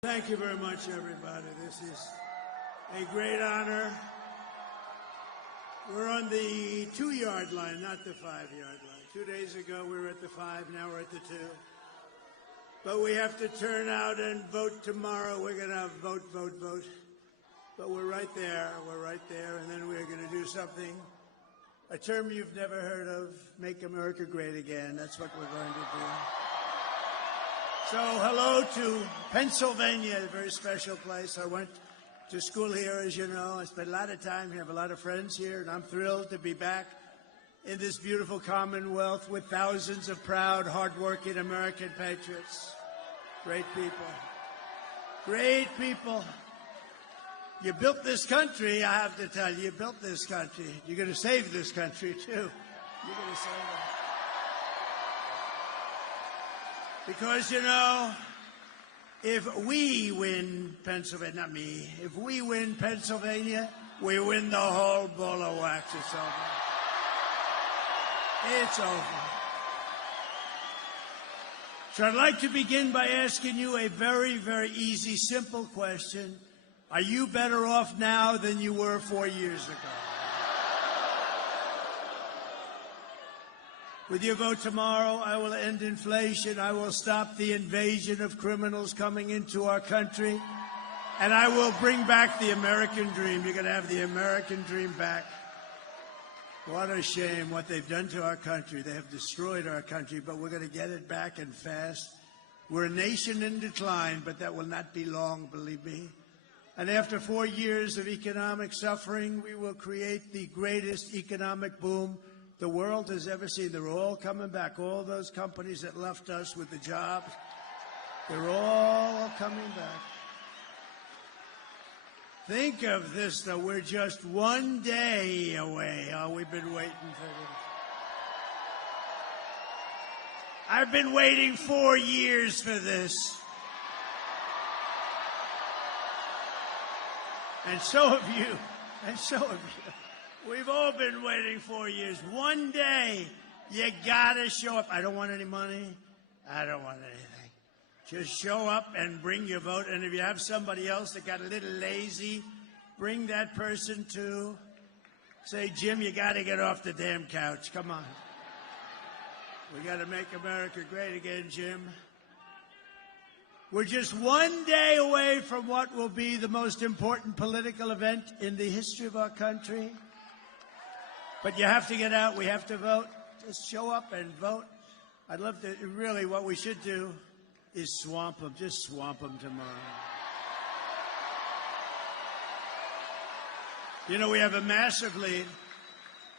Thank you very much, everybody. This is a great honor. We're on the 2-yard line, not the 5-yard line. 2 days ago, we were at the 5, now we're at the 2. But we have to turn out and vote tomorrow. We're going to vote. But we're right there, and then we're going to do something, a term you've never heard of, make America great again. That's what we're going to do. So hello to Pennsylvania, a very special place. I went to school here, as you know. I spent a lot of time here, have a lot of friends here, and I'm thrilled to be back in this beautiful Commonwealth with thousands of proud, hardworking American patriots. Great people. Great people. You built this country, I have to tell you. You built this country. You're going to save this country, too. You're going to save it. Because, you know, if we win Pennsylvania, not me, if we win Pennsylvania, we win the whole ball of wax. It's over. It's over. So I'd like to begin by asking you a very, very easy, simple question. Are you better off now than you were 4 years ago? With your vote tomorrow, I will end inflation, I will stop the invasion of criminals coming into our country, and I will bring back the American dream. You're going to have the American dream back. What a shame what they've done to our country. They have destroyed our country, but we're going to get it back and fast. We're a nation in decline, but that will not be long, believe me. And after 4 years of economic suffering, we will create the greatest economic boom the world has ever seen. They're all coming back. All those companies that left us with the jobs, they're all coming back. Think of this, though. We're just 1 day away. Oh, we've been waiting for this. I've been waiting 4 years for this. And so have you. And so have you. We've all been waiting 4 years. 1 day, you gotta show up. I don't want any money. I don't want anything. Just show up and bring your vote. And if you have somebody else that got a little lazy, bring that person too. Say, Jim, you gotta get off the damn couch. Come on. We gotta make America great again, Jim. We're just 1 day away from what will be the most important political event in the history of our country. But you have to get out. We have to vote. Just show up and vote. I'd love to, really, what we should do is swamp them. Just swamp them tomorrow. You know, we have a massive lead.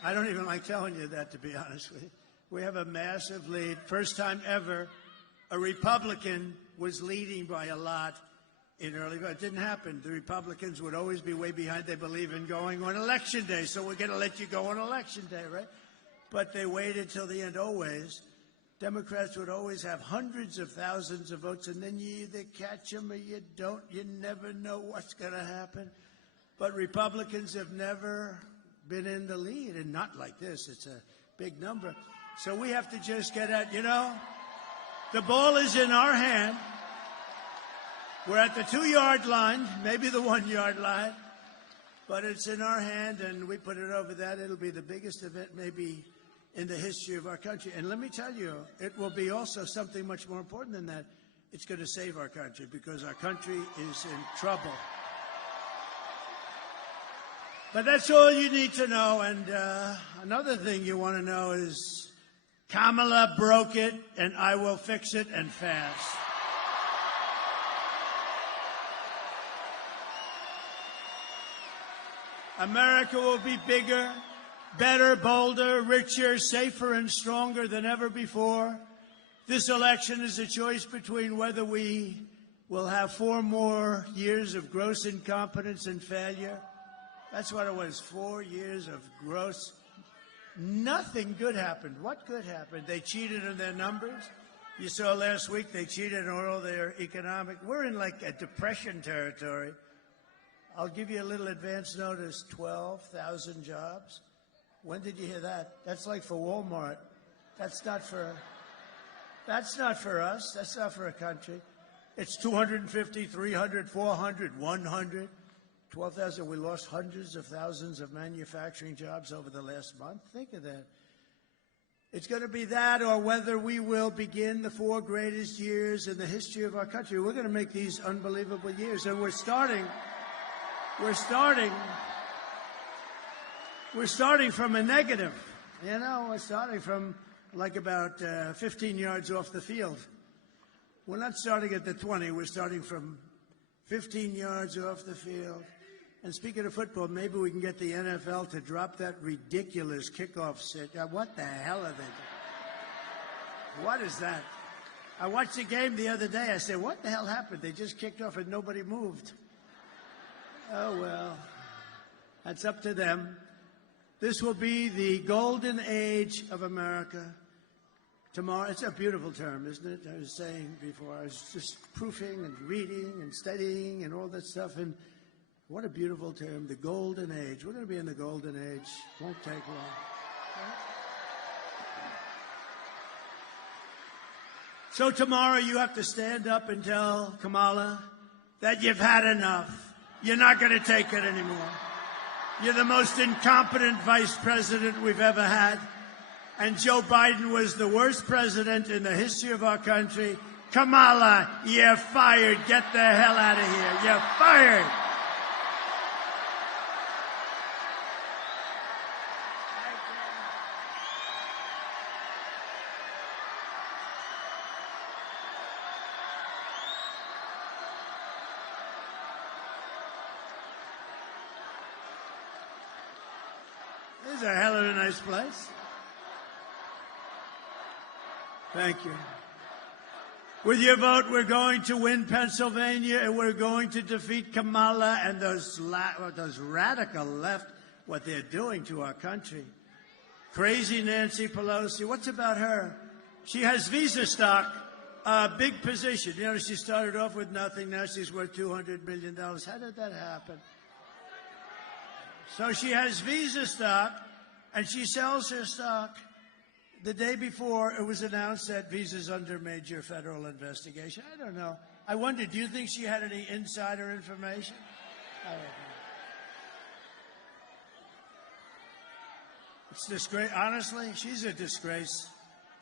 I don't even like telling you that, to be honest with you. We have a massive lead. First time ever, a Republican was leading by a lot in early vote. It didn't happen. The Republicans would always be way behind. They believe in going on Election Day, so we're going to let you go on Election Day, right? But they waited till the end always. Democrats would always have hundreds of thousands of votes, and then you either catch them or you don't. You never know what's going to happen. But Republicans have never been in the lead, and not like this. It's a big number. So we have to just get out. You know, the ball is in our hand. We're at the 2-yard line, maybe the 1-yard line, but it's in our hand, and we put it over that. It'll be the biggest event maybe in the history of our country. And let me tell you, it will be also something much more important than that. It's going to save our country, because our country is in trouble. But that's all you need to know. And another thing you want to know is Kamala broke it, and I will fix it, and fast. America will be bigger, better, bolder, richer, safer, and stronger than ever before. This election is a choice between whether we will have 4 more years of gross incompetence and failure. That's what it was, 4 years of gross. Nothing good happened. What good happened? They cheated on their numbers. You saw last week they cheated on all their economic. We're in like a depression territory. I'll give you a little advance notice, 12,000 jobs. When did you hear that? That's like for Walmart. That's not for us. That's not for a country. It's 250, 300, 400, 100, 12,000. We lost hundreds of thousands of manufacturing jobs over the last month. Think of that. It's going to be that, or whether we will begin the 4 greatest years in the history of our country. We're going to make these unbelievable years, and we're starting from a negative. You know, we're starting from like about 15 yards off the field. We're not starting at the 20. We're starting from 15 yards off the field. And speaking of football, maybe we can get the NFL to drop that ridiculous kickoff sit. What the hell are they doing? What is that? I watched the game the other day. I said, what the hell happened? They just kicked off and nobody moved. Oh, well, that's up to them. This will be the golden age of America. Tomorrow, it's a beautiful term, isn't it? I was saying before, I was just proofing and reading and studying and all that stuff, and what a beautiful term, the golden age. We're going to be in the golden age. Won't take long. So tomorrow you have to stand up and tell Kamala that you've had enough. You're not going to take it anymore. You're the most incompetent vice president we've ever had. And Joe Biden was the worst president in the history of our country. Kamala, you're fired. Get the hell out of here. You're fired. This is a hell of a nice place. Thank you. With your vote, we're going to win Pennsylvania, and we're going to defeat Kamala and those radical left, what they're doing to our country. Crazy Nancy Pelosi. What's about her? She has Visa stock, a big position. You know, she started off with nothing. Now she's worth $200 million. How did that happen? So she has Visa stock, and she sells her stock. The day before, it was announced that Visa's under major federal investigation. I don't know. I wonder, do you think she had any insider information? I don't know. It's disgrace. Honestly, she's a disgrace.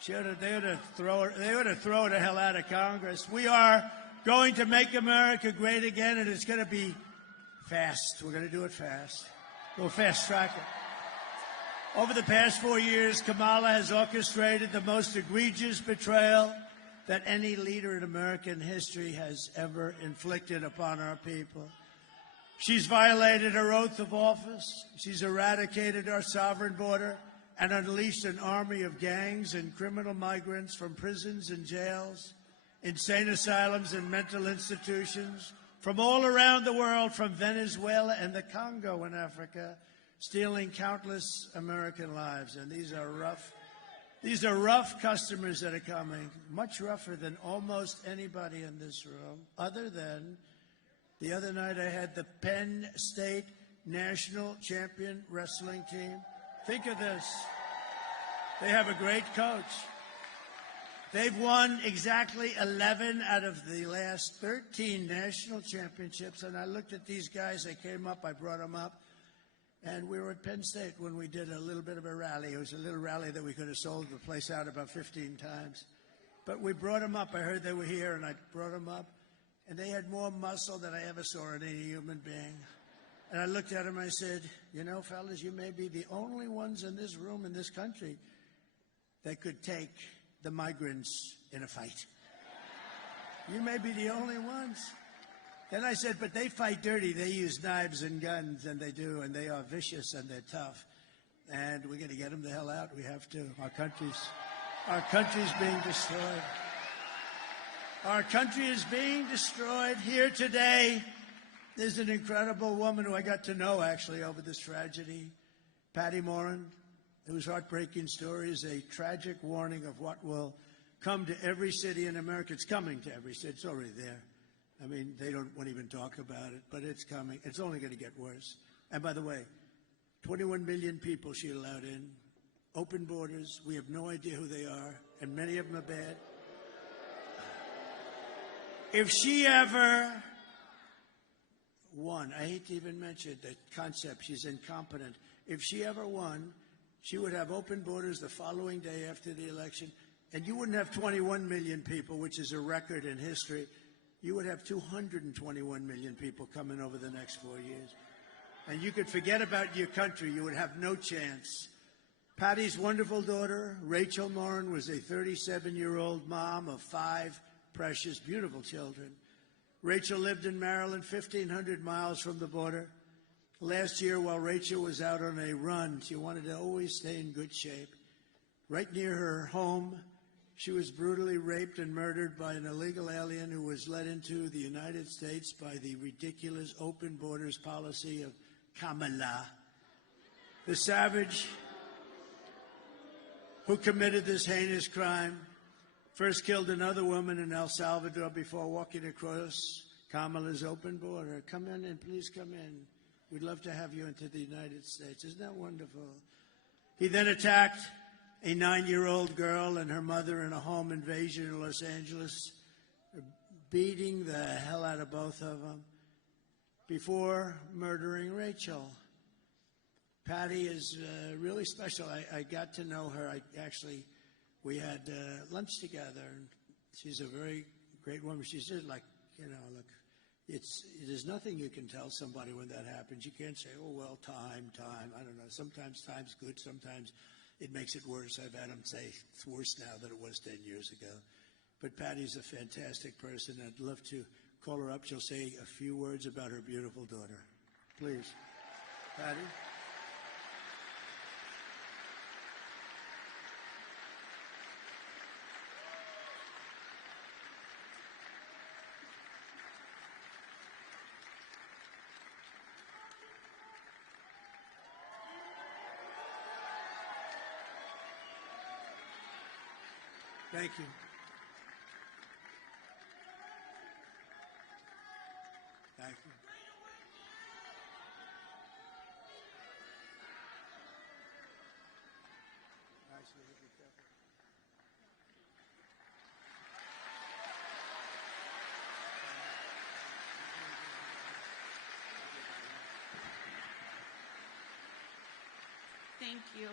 They ought to throw her the hell out of Congress. We are going to make America great again, and it's going to be fast. We're going to do it fast. We'll fast track it. Over the past 4 years, Kamala has orchestrated the most egregious betrayal that any leader in American history has ever inflicted upon our people. She's violated her oath of office. She's eradicated our sovereign border and unleashed an army of gangs and criminal migrants from prisons and jails, insane asylums and mental institutions, from all around the world, from Venezuela and the Congo in Africa, stealing countless American lives. And these are rough customers that are coming, much rougher than almost anybody in this room, other than the other night I had the Penn State national champion wrestling team. Think of this. They have a great coach. They've won exactly 11 out of the last 13 national championships. And I looked at these guys. They came up. I brought them up. And we were at Penn State when we did a little bit of a rally. It was a little rally that we could have sold the place out about 15 times. But we brought them up. I heard they were here, and I brought them up. And they had more muscle than I ever saw in any human being. And I looked at them and I said, you know, fellas, you may be the only ones in this room in this country that could take the migrants in a fight. You may be the only ones. Then I said, but they fight dirty. They use knives and guns, and they do, and they are vicious and they're tough. And we're going to get them the hell out. We have to. Our country's being destroyed. Our country is being destroyed. Here today, there's an incredible woman who I got to know, actually, over this tragedy, Patty Moren. It was heartbreaking stories, a tragic warning of what will come to every city in America. It's coming to every city. It's already there. I mean, they don't want to even talk about it, but it's coming. It's only going to get worse. And by the way, 21 million people she allowed in, open borders. We have no idea who they are, and many of them are bad. If she ever won, I hate to even mention the concept, she's incompetent. If she ever won, she would have open borders the following day after the election, and you wouldn't have 21 million people, which is a record in history. You would have 221 million people coming over the next 4 years. And you could forget about your country. You would have no chance. Patty's wonderful daughter, Rachel Moren, was a 37-year-old mom of 5 precious, beautiful children. Rachel lived in Maryland, 1,500 miles from the border. Last year, while Rachel was out on a run, she wanted to always stay in good shape. Right near her home, she was brutally raped and murdered by an illegal alien who was led into the United States by the ridiculous open borders policy of Kamala. The savage who committed this heinous crime first killed another woman in El Salvador before walking across Kamala's open border. Come in and please come in. We'd love to have you into the United States. Isn't that wonderful? He then attacked a 9-year-old girl and her mother in a home invasion in Los Angeles, beating the hell out of both of them before murdering Rachel. Patty is really special. I got to know her. We had lunch together, and she's a very great woman. She's just like, look, there's nothing you can tell somebody when that happens. You can't say, oh, well, time. I don't know. Sometimes time's good. Sometimes it makes it worse. I've had them say it's worse now than it was 10 years ago. But Patty's a fantastic person. I'd love to call her up. She'll say a few words about her beautiful daughter. Please. Patty? Thank you. Thank you. Thank you.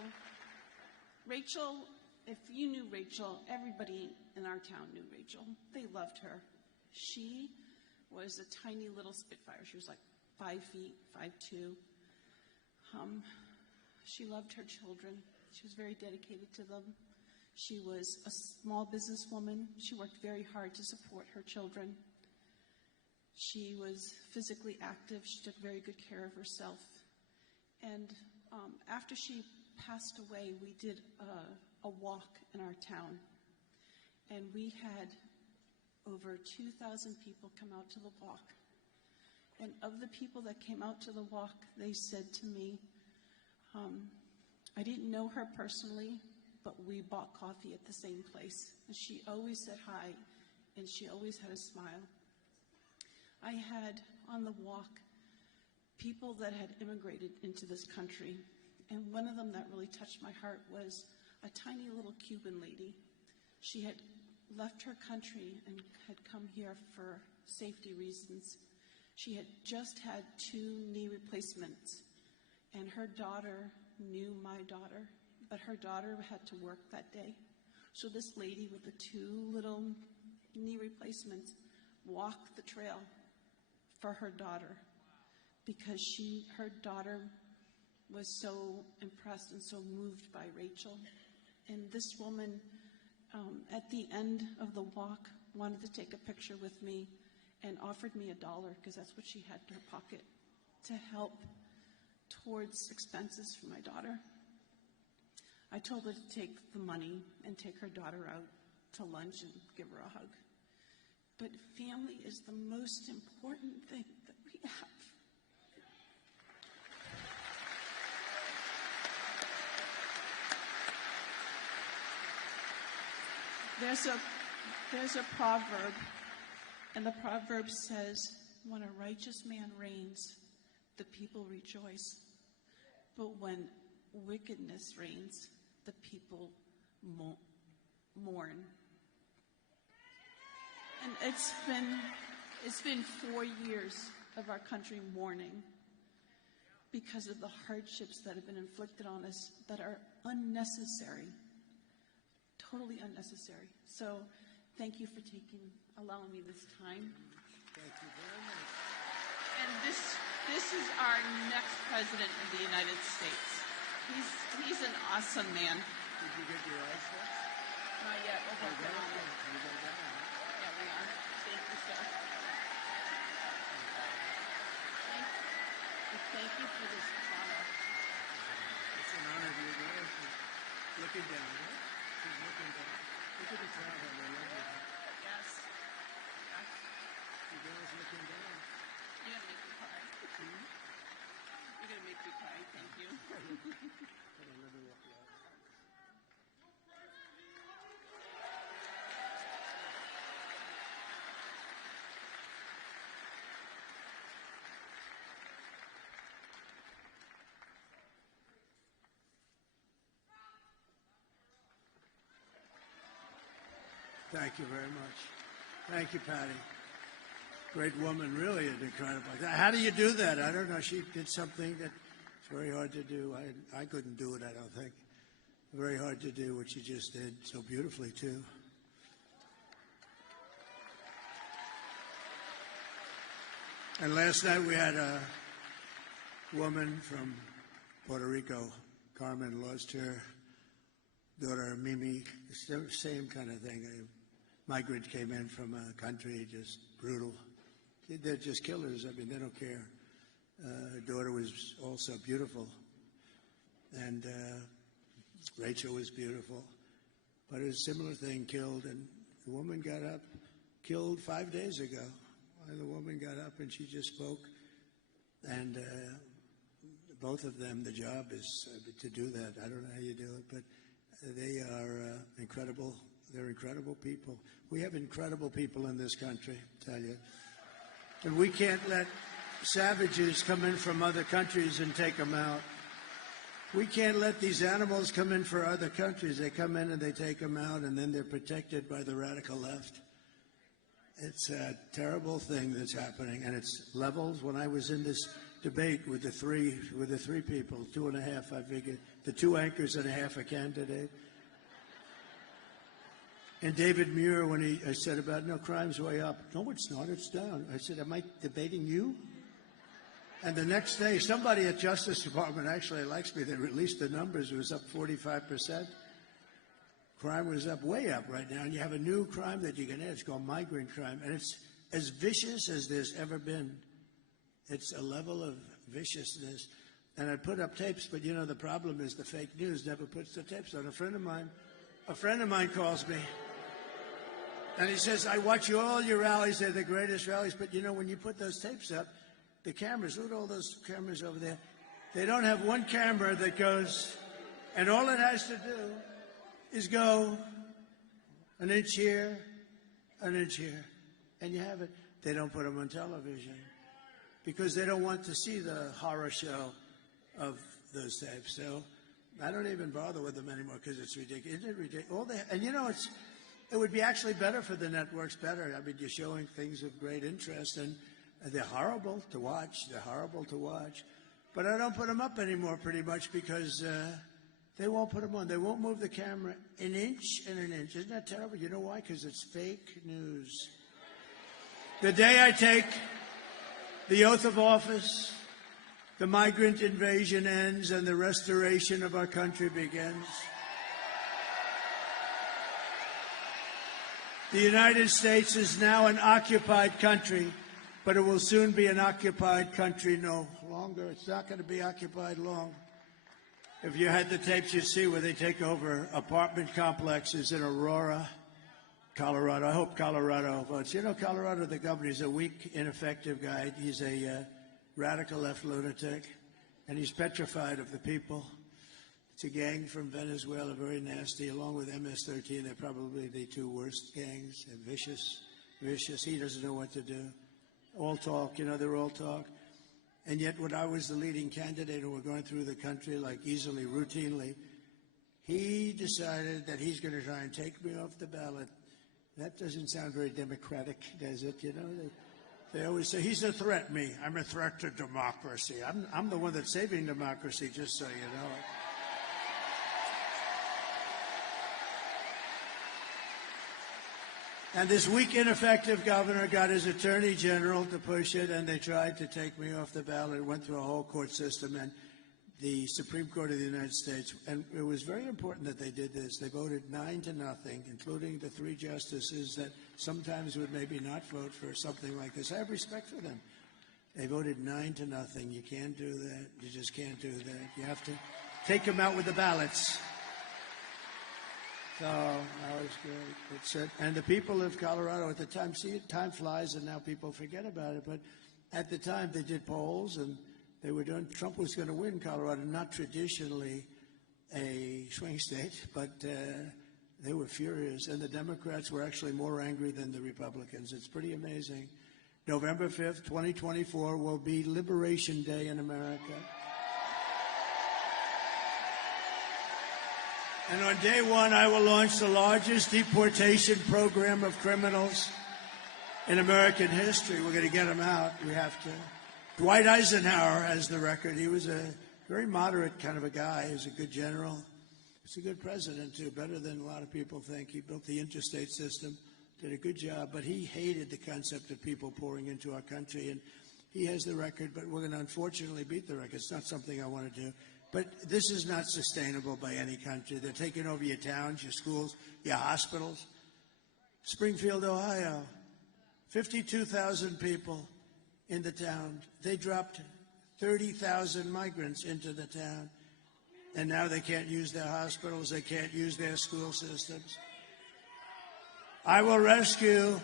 Rachel, if you knew Rachel, everybody in our town knew Rachel. They loved her. She was a tiny little spitfire. She was like 5 feet, 5'2". She loved her children. She was very dedicated to them. She was a small businesswoman. She worked very hard to support her children. She was physically active. She took very good care of herself. And after she passed away, we did a walk in our town. And we had over 2,000 people come out to the walk. And of the people that came out to the walk, they said to me, I didn't know her personally, but we bought coffee at the same place. And she always said hi, and she always had a smile. I had on the walk people that had immigrated into this country, and one of them that really touched my heart was a tiny little Cuban lady. She had left her country and had come here for safety reasons. She had just had 2 knee replacements, and her daughter knew my daughter, but her daughter had to work that day. So this lady with the 2 little knee replacements walked the trail for her daughter because her daughter was so impressed and so moved by Rachel. And this woman, at the end of the walk, wanted to take a picture with me and offered me $1, because that's what she had in her pocket, to help towards expenses for my daughter. I told her to take the money and take her daughter out to lunch and give her a hug. But family is the most important thing that we have. There's a proverb, and the proverb says, when a righteous man reigns, the people rejoice. But when wickedness reigns, the people mourn. And it's been 4 years of our country mourning because of the hardships that have been inflicted on us that are unnecessary, totally unnecessary. So thank you for allowing me this time. Thank you very much. And this is our next president of the United States. He's an awesome man. Did you get your eyes fixed? Not yet. We're working on it. You got that one, huh? Yeah, we are. Thank you, sir. Thank you for this honor. It's an honor to be there. She's looking down, right? She's looking down. Look at the crowd on the left. Yes. Yes. The girl's looking down. You're going to make me cry. You're going to make me cry. Thank you. Hold on, let me walk you out. Thank you very much. Thank you, Patty. Great woman, really incredible. How do you do that? I don't know. She did something that's very hard to do. I couldn't do it, I don't think. Very hard to do what she just did so beautifully, too. And last night we had a woman from Puerto Rico, Carmen, lost her daughter, Mimi. Same kind of thing. A migrant came in from a country, just brutal. They're just killers. I mean, they don't care. Her daughter was also beautiful. And Rachel was beautiful. But a similar thing killed, and the woman got up, killed 5 days ago. And the woman got up and she just spoke. And both of them, the job is to do that. I don't know how you do it, but they are incredible. They're incredible people. We have incredible people in this country, I tell you. And we can't let savages come in from other countries and take them out. We can't let these animals come in for other countries. They come in and they take them out, and then they're protected by the radical left. It's a terrible thing that's happening, and it's levels. When I was in this debate with the three people, 2.5, I figured, the 2 anchors and a half a candidate. And David Muir, when I said about, no, crime's way up. No, it's not, it's down. I said, am I debating you? And the next day, somebody at Justice Department actually likes me. They released the numbers. It was up 45%. Crime was up, way up right now. And you have a new crime that you can add. It's called migrant crime. And it's as vicious as there's ever been. It's a level of viciousness. And I put up tapes, but you know, the problem is the fake news never puts the tapes on. A friend of mine calls me. And he says, I watch all your rallies. They're the greatest rallies. But you know, when you put those tapes up, the cameras, look at all those cameras over there. They don't have one camera that goes, and all it has to do is go an inch here, an inch here, and you have it. They don't put them on television because they don't want to see the horror show of those tapes. So I don't even bother with them anymore because it's ridiculous. Isn't it ridiculous? And you know, it would be actually better for the networks, better. I mean, you're showing things of great interest, and they're horrible to watch. They're horrible to watch. But I don't put them up anymore pretty much because they won't put them on. They won't move the camera an inch and an inch. Isn't that terrible? You know why? Because it's fake news. The day I take the oath of office, the migrant invasion ends and the restoration of our country begins. The United States is now an occupied country, but it will soon be an occupied country no longer. It's not going to be occupied long. If you had the tapes, you'd see where they take over apartment complexes in Aurora, Colorado. I hope Colorado votes. You know, Colorado, the governor, is a weak, ineffective guy. He's a radical left lunatic, and he's petrified of the people. It's a gang from Venezuela, very nasty, along with MS-13. They're probably the 2 worst gangs. They're vicious, vicious. He doesn't know what to do. All talk, you know, they're all talk. And yet when I was the leading candidate and we're going through the country like easily, routinely, he decided that he's going to try and take me off the ballot That doesn't sound very democratic, does it? You know, they always say, he's a threat, me. I'm a threat to democracy. I'm the one that's saving democracy, just so you know. And this weak, ineffective governor got his attorney general to push it, and they tried to take me off the ballot. It went through a whole court system, and the Supreme Court of the United States, and it was very important that they did this. They voted 9-0, including the 3 justices that sometimes would maybe not vote for something like this. I have respect for them. They voted 9-0. You can't do that. You just can't do that. You have to take them out with the ballots. So that was great. It's and the people of Colorado at the time, see, time flies, and now people forget about it. But at the time, they did polls, and they were doing. Trump was going to win Colorado, not traditionally a swing state, but they were furious, and the Democrats were actually more angry than the Republicans. It's pretty amazing. November 5th, 2024 will be Liberation Day in America. And on day one, I will launch the largest deportation program of criminals in American history. We're going to get them out. We have to. Dwight Eisenhower has the record. He was a very moderate kind of a guy. He was a good general. He's a good president, too, better than a lot of people think. He built the interstate system, did a good job, but he hated the concept of people pouring into our country. And he has the record, but we're going to unfortunately beat the record. It's not something I want to do. But this is not sustainable by any country. They're taking over your towns, your schools, your hospitals. Springfield, Ohio, 52,000 people in the town. They dropped 30,000 migrants into the town. And now they can't use their hospitals. They can't use their school systems. I will rescue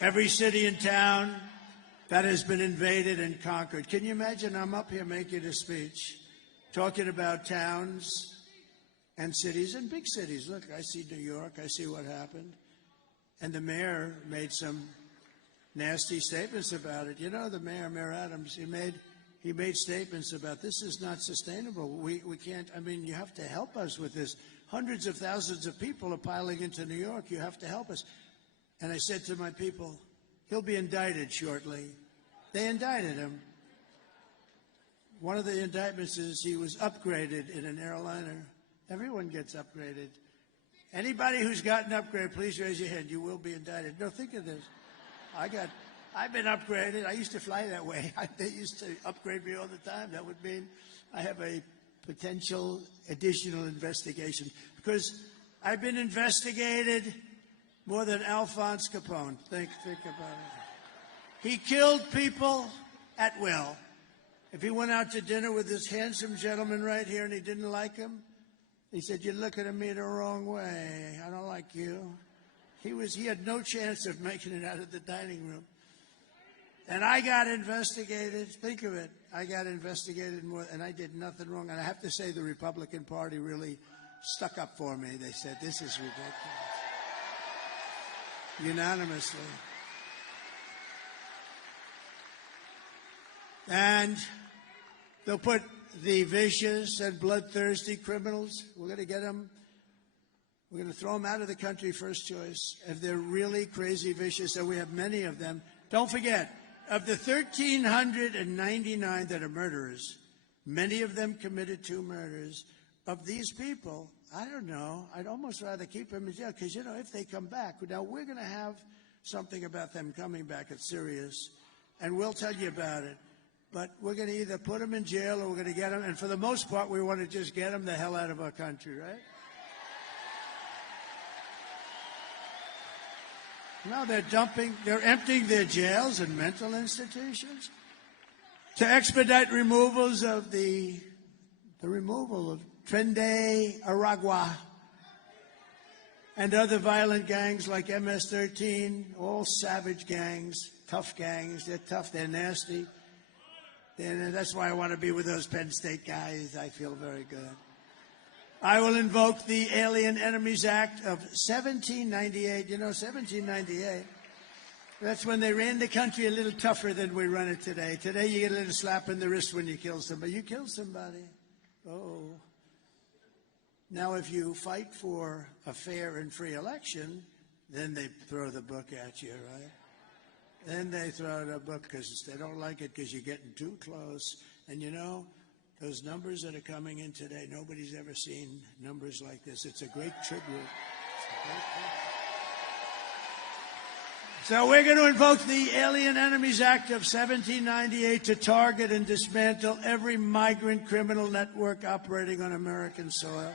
every city and town that has been invaded and conquered. Can you imagine? I'm up here making a speech, talking about towns and cities and big cities. Look, I see New York. I see what happened. And the mayor made some nasty statements about it. You know, the mayor, Mayor Adams, he made statements about this is not sustainable. We can't, I mean, you have to help us with this. Hundreds of thousands of people are piling into New York. You have to help us. And I said to my people, he'll be indicted shortly. They indicted him. One of the indictments is he was upgraded in an airliner. Everyone gets upgraded. Anybody who's gotten upgraded, please raise your hand. You will be indicted. No, think of this. I've been upgraded. I used to fly that way. They used to upgrade me all the time. That would mean I have a potential additional investigation because I've been investigated more than Alphonse Capone. Think about it. He killed people at will. If he went out to dinner with this handsome gentleman right here and he didn't like him, he said, "You're looking at me the wrong way. I don't like you." He had no chance of making it out of the dining room. And I got investigated. Think of it. I got investigated more, and I did nothing wrong. And I have to say the Republican Party really stuck up for me. They said, this is ridiculous. Unanimously. And they'll put the vicious and bloodthirsty criminals, we're going to get them, we're going to throw them out of the country first choice. If they're really crazy vicious, and we have many of them, don't forget, of the 1,399 that are murderers, many of them committed 2 murders. Of these people, I don't know, I'd almost rather keep them in jail because, you know, if they come back, now we're going to have something about them coming back. It's serious, and we'll tell you about it. But we're going to either put them in jail or we're going to get them. And for the most part, we want to just get them the hell out of our country, right? No, they're emptying their jails and mental institutions to expedite removals of the removal of Trende Aragua and other violent gangs like MS-13, all savage gangs, tough gangs. They're tough, they're nasty. And that's why I want to be with those Penn State guys. I feel very good. I will invoke the Alien Enemies Act of 1798. You know, 1798. That's when they ran the country a little tougher than we run it today. Today you get a little slap in the wrist when you kill somebody. You kill somebody. Oh. Now, if you fight for a fair and free election, then they throw the book at you, right? Then they throw the book because they don't like it because you're getting too close. And you know, those numbers that are coming in today, nobody's ever seen numbers like this. It's a great tribute. So we're going to invoke the Alien Enemies Act of 1798 to target and dismantle every migrant criminal network operating on American soil.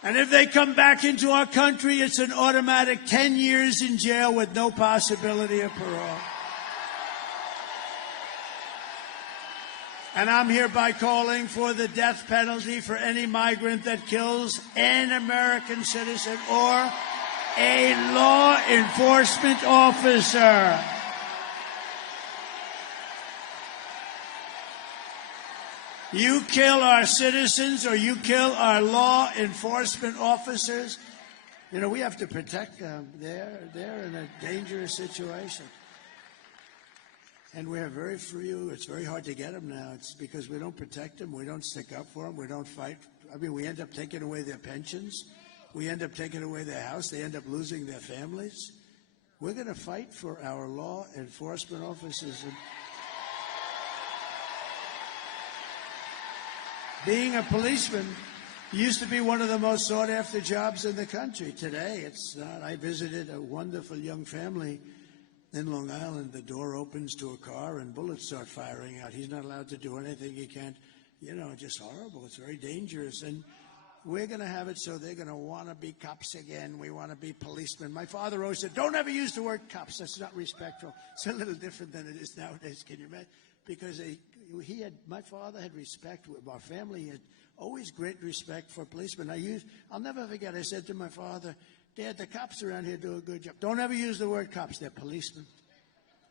And if they come back into our country, it's an automatic 10 years in jail with no possibility of parole. And I'm hereby calling for the death penalty for any migrant that kills an American citizen or a law enforcement officer. You kill our citizens or you kill our law enforcement officers, you know, we have to protect them. They're in a dangerous situation. And we have very few. It's very hard to get them now. It's because we don't protect them. We don't stick up for them. We don't fight. I mean, we end up taking away their pensions. We end up taking away their house. They end up losing their families. We're going to fight for our law enforcement officers. And being a policeman used to be one of the most sought-after jobs in the country. Today, it's not. I visited a wonderful young family in Long Island. The door opens to a car and bullets start firing out. He's not allowed to do anything. He can't, you know, just horrible. It's very dangerous. And we're going to have it so they're going to want to be cops again. We want to be policemen. My father always said, don't ever use the word cops. That's not respectful. It's a little different than it is nowadays. Can you imagine? Because my father had respect. Our family had always great respect for policemen. I'll never forget, I said to my father, Dad, the cops around here do a good job. Don't ever use the word cops. They're policemen.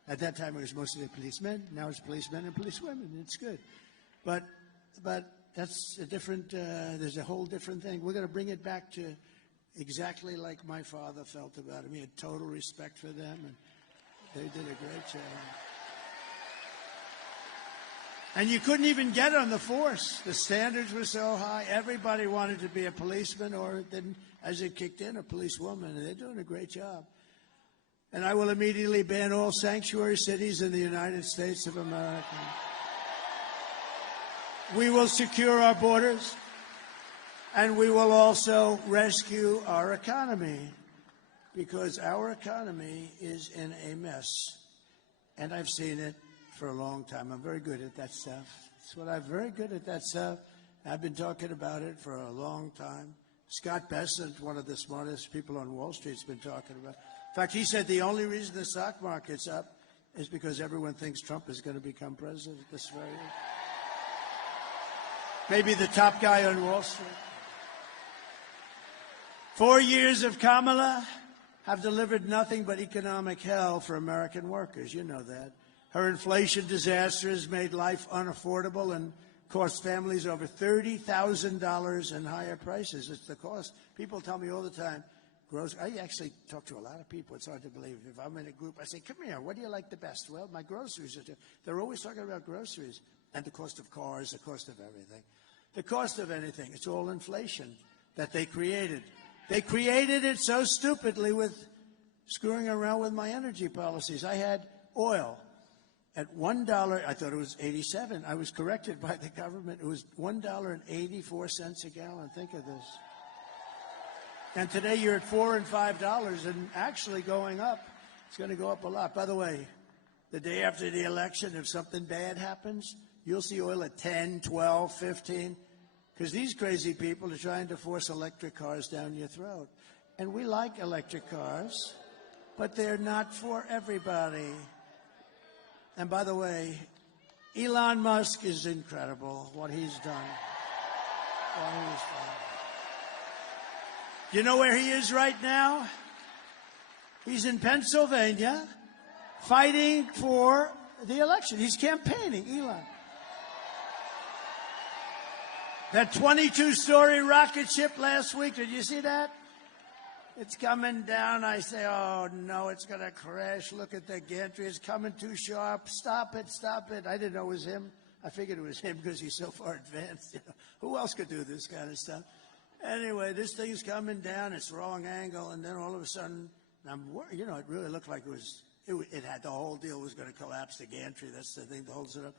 At that time, it was mostly policemen. Now it's policemen and policewomen. It's good. But that's a different, there's a whole different thing. We're going to bring it back to exactly like my father felt about him. He had total respect for them, and they did a great job. And you couldn't even get on the force. The standards were so high. Everybody wanted to be a policeman or, then, as it kicked in, a policewoman. And they're doing a great job. And I will immediately ban all sanctuary cities in the United States of America. We will secure our borders. And we will also rescue our economy. Because our economy is in a mess. And I've seen it for a long time. I'm very good at that stuff. I'm very good at that stuff. I've been talking about it for a long time. Scott Bessent, one of the smartest people on Wall Street, has been talking about it. In fact, he said the only reason the stock market's up is because everyone thinks Trump is going to become president this very year. Maybe the top guy on Wall Street. 4 years of Kamala have delivered nothing but economic hell for American workers. You know that. Her inflation disaster has made life unaffordable and cost families over $30,000 in higher prices. It's the cost. People tell me all the time, I actually talk to a lot of people. It's hard to believe. If I'm in a group, I say, come here, what do you like the best? Well, my groceries are. They're always talking about groceries and the cost of cars, the cost of everything. The cost of anything. It's all inflation that they created. They created it so stupidly with screwing around with my energy policies. I had oil. At $1, I thought it was 87. I was corrected by the government. It was $1.84 a gallon. Think of this. And today you're at $4 and $5 and actually going up. It's going to go up a lot. By the way, the day after the election, if something bad happens, you'll see oil at 10, 12, 15, because these crazy people are trying to force electric cars down your throat. And we like electric cars, but they're not for everybody. And by the way, Elon Musk is incredible, what he's done. You know where he is right now? He's in Pennsylvania fighting for the election. He's campaigning, Elon. That 22-story rocket ship last week, did you see that? It's coming down. I say, oh, no, it's going to crash. Look at the gantry. It's coming too sharp. Stop it, stop it. I didn't know it was him. I figured it was him because he's so far advanced. You know? Who else could do this kind of stuff? Anyway, this thing's coming down. It's wrong angle, and then all of a sudden, it really looked like it had the whole deal was going to collapse. The gantry, that's the thing that holds it up.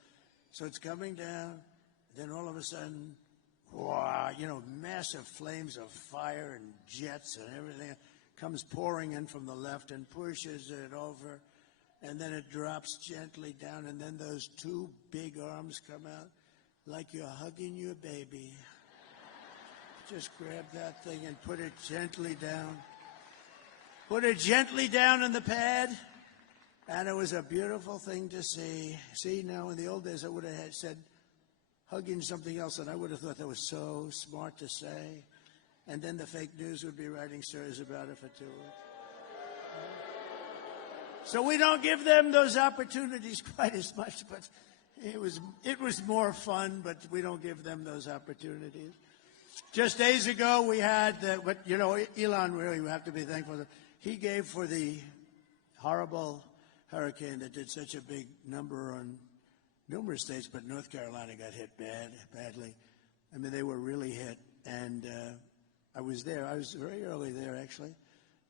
So it's coming down. Then all of a sudden, wow, massive flames of fire and jets and everything comes pouring in from the left and pushes it over. And then it drops gently down, and then those two big arms come out like you're hugging your baby. Just grab that thing and put it gently down. Put it gently down in the pad, and it was a beautiful thing to see. See, now in the old days I would have said hugging something else, and I would have thought that was so smart to say. And then the fake news would be writing stories about it for 2 weeks. So we don't give them those opportunities quite as much, but it was more fun, but we don't give them those opportunities. Just days ago, we had, Elon, really, we have to be thankful that he gave for the horrible hurricane that did such a big number on numerous states, but North Carolina got hit badly. I mean, they were really hit, and I was there. I was very early there, actually,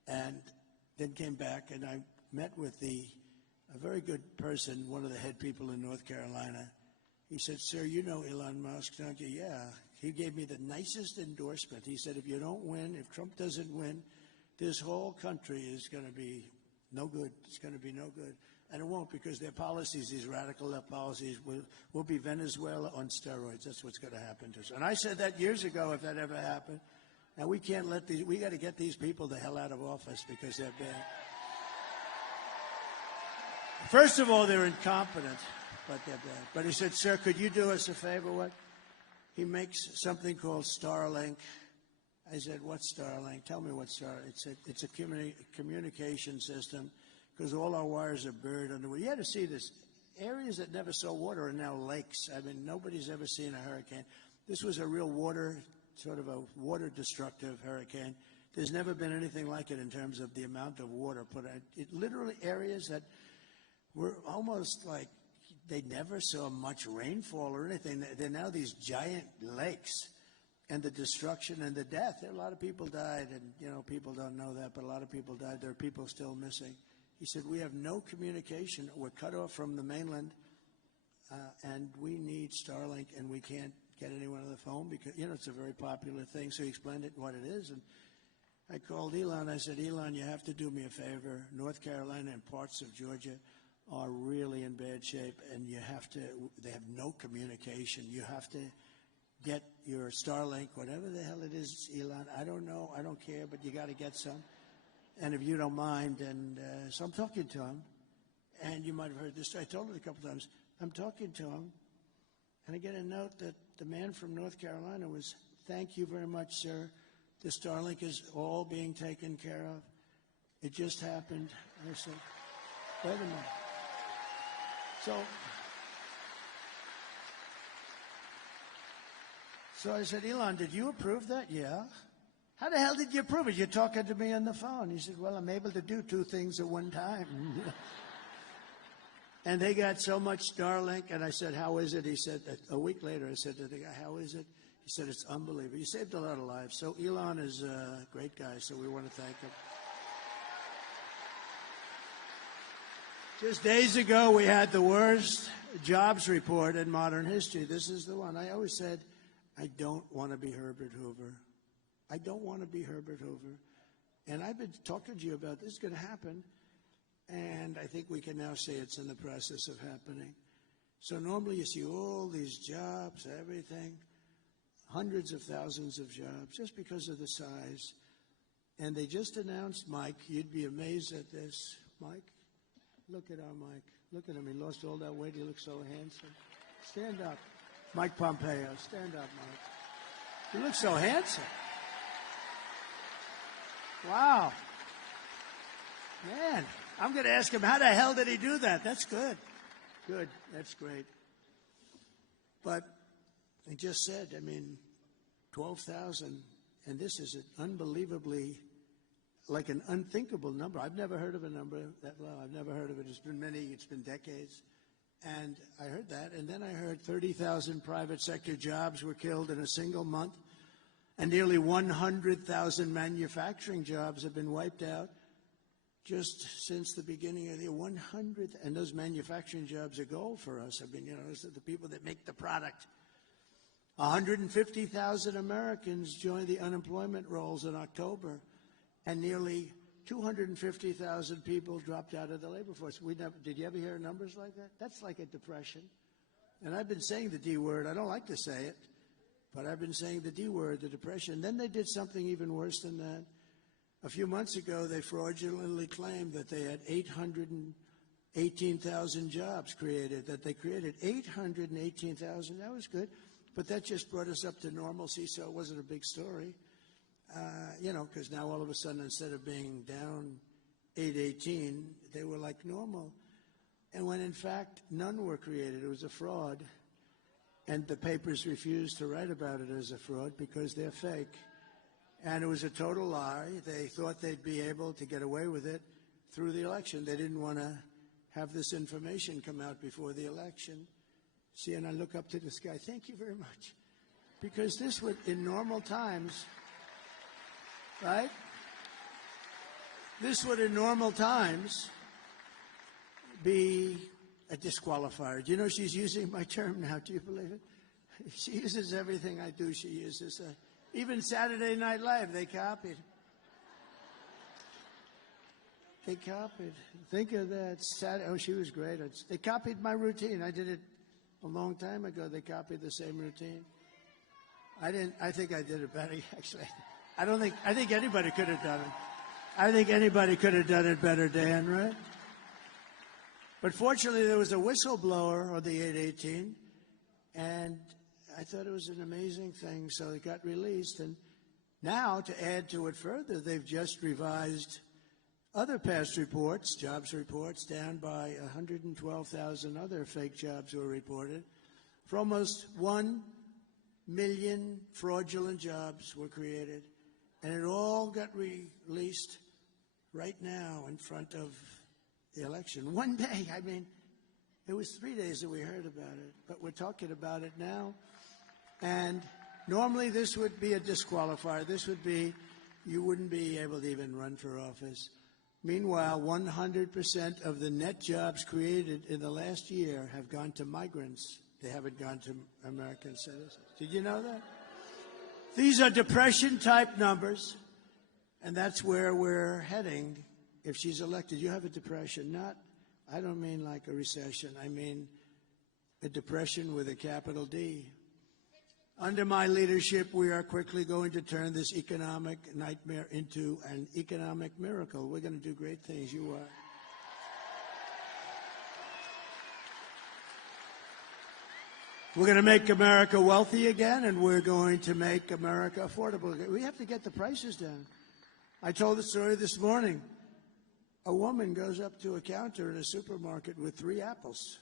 and then came back, and I met with a very good person, one of the head people in North Carolina. He said, "Sir, you know Elon Musk, don't you?" "Yeah." He gave me the nicest endorsement. He said, "If you don't win, if Trump doesn't win, this whole country is going to be no good. It's going to be no good." And it won't, because their policies, these radical left policies, will be Venezuela on steroids. That's what's going to happen to us. And I said that years ago, if that ever happened. And we can't we got to get these people the hell out of office because they're bad. First of all, they're incompetent, but they're bad. But he said, "Sir, could you do us a favor?" What? He makes something called Starlink. I said, "What's Starlink? Tell me what Starlink." It's a communication system, because all our wires are buried underwater. You had to see this. Areas that never saw water are now lakes. I mean, nobody's ever seen a hurricane. This was a real sort of a water-destructive hurricane. There's never been anything like it in terms of the amount of water put out. It literally areas that were almost like they never saw much rainfall or anything. They're now these giant lakes, and the destruction and the death. A lot of people died, and people don't know that, but a lot of people died. There are people still missing. He said, "We have no communication. We're cut off from the mainland, and we need Starlink, and we can't get anyone on the phone because it's a very popular thing." So he explained what it is, and I called Elon. I said, "Elon, you have to do me a favor. North Carolina and parts of Georgia are really in bad shape, and they have no communication. You have to get your Starlink, whatever the hell it is, Elon. I don't know. I don't care, but you got to get some. And if you don't mind," and so I'm talking to him, and you might have heard this. I told it a couple times. I'm talking to him, and I get a note that the man from North Carolina was, "Thank you very much, sir. The Starlink is all being taken care of. It just happened." I said, "Wait a minute." So I said, "Elon, did you approve that?" "Yeah." "How the hell did you approve it? You're talking to me on the phone." He said, "Well, I'm able to do two things at one time." And they got so much Starlink, and I said, "How is it?" He said, a week later, I said to the guy, "How is it?" He said, "It's unbelievable. You saved a lot of lives." So Elon is a great guy, so we want to thank him. Just days ago, we had the worst jobs report in modern history. This is the one. I always said, I don't want to be Herbert Hoover. I don't want to be Herbert Hoover. And I've been talking to you about this is going to happen. And I think we can now say it's in the process of happening. So normally you see all these jobs, everything, hundreds of thousands of jobs, just because of the size. And they just announced Mike. You'd be amazed at this. Mike, look at our Mike. Look at him. He lost all that weight. He looks so handsome. Stand up. Mike Pompeo. Stand up, Mike. You look so handsome. Wow. Man, I'm going to ask him, how the hell did he do that? That's good. Good. That's great. But he just said, 12,000, and this is an unbelievably, like an unthinkable number. I've never heard of a number that low. I've never heard of it. It's been decades. And I heard that, and then I heard 30,000 private sector jobs were killed in a single month, and nearly 100,000 manufacturing jobs have been wiped out just since the beginning of the year. 100, and those manufacturing jobs are gold for us. I mean, those are the people that make the product. 150,000 Americans joined the unemployment rolls in October, and nearly 250,000 people dropped out of the labor force. Did you ever hear numbers like that? That's like a depression. And I've been saying the D word. I don't like to say it, but I've been saying the D word, the depression. Then they did something even worse than that. A few months ago, they fraudulently claimed that they had 818,000 jobs created, that they created 818,000. That was good. But that just brought us up to normalcy, so it wasn't a big story. Because now all of a sudden, instead of being down 818, they were like normal. And when in fact, none were created. It was a fraud. And the papers refused to write about it as a fraud because they're fake. And it was a total lie. They thought they'd be able to get away with it through the election. They didn't want to have this information come out before the election. See, and I look up to this guy. Thank you very much. Because this would, in normal times, right? This would, in normal times, be a disqualifier. Do you know she's using my term now? Do you believe it? She uses everything I do. She uses even Saturday Night Live. They copied. They copied. Think of that. Oh, she was great. They copied my routine. I did it a long time ago. They copied the same routine. I think I did it better, actually. I think anybody could have done it. I think anybody could have done it better, Dan, right? But fortunately, there was a whistleblower on the 818, and I thought it was an amazing thing, so it got released. And now, to add to it further, they've just revised other past reports, jobs reports, down by 112,000 other fake jobs were reported. For almost 1 million fraudulent jobs were created, and it all got released right now in front of the election. One day, I mean, it was 3 days that we heard about it, but we're talking about it now. And normally this would be a disqualifier. This would be, you wouldn't be able to even run for office. Meanwhile, 100% of the net jobs created in the last year have gone to migrants. They haven't gone to American citizens. Did you know that? These are depression-type numbers, and that's where we're heading if she's elected. You have a depression. I don't mean like a recession. I mean a depression with a capital D. Under my leadership, we are quickly going to turn this economic nightmare into an economic miracle. We're going to do great things. You are. We're going to make America wealthy again, and we're going to make America affordable again. We have to get the prices down. I told the story this morning. A woman goes up to a counter in a supermarket with 3 apples.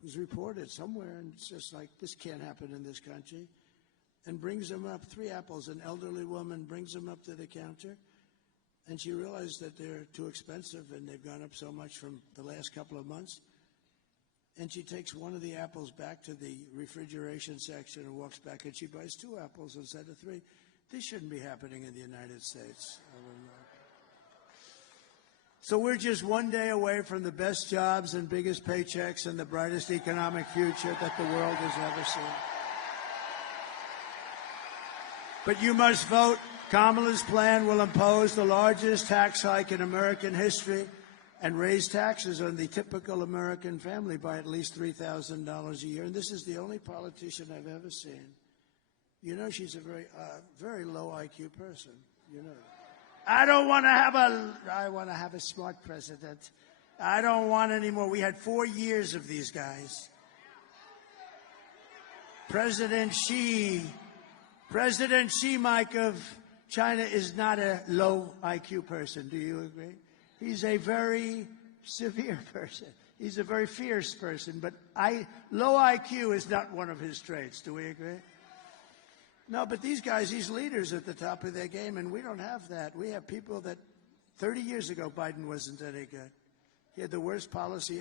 It was reported somewhere, and it's just like, this can't happen in this country, and brings them up, 3 apples. An elderly woman brings them up to the counter, and she realized that they're too expensive, and they've gone up so much from the last couple of months. And she takes one of the apples back to the refrigeration section and walks back, and she buys 2 apples instead of 3. This shouldn't be happening in the United States of America. So we're just one day away from the best jobs and biggest paychecks and the brightest economic future that the world has ever seen. But you must vote. Kamala's plan will impose the largest tax hike in American history and raise taxes on the typical American family by at least $3,000 a year. And this is the only politician I've ever seen. You know, she's a very low IQ person. You know that. I want to have a smart president. I don't want any more. We had 4 years of these guys. President Xi, Mike, of China is not a low IQ person. Do you agree? He's a very severe person. He's a very fierce person. But low IQ is not one of his traits. Do we agree? No, but these guys, these leaders at the top of their game, and we don't have that. We have people that 30 years ago, Biden wasn't any good. He had the worst policy.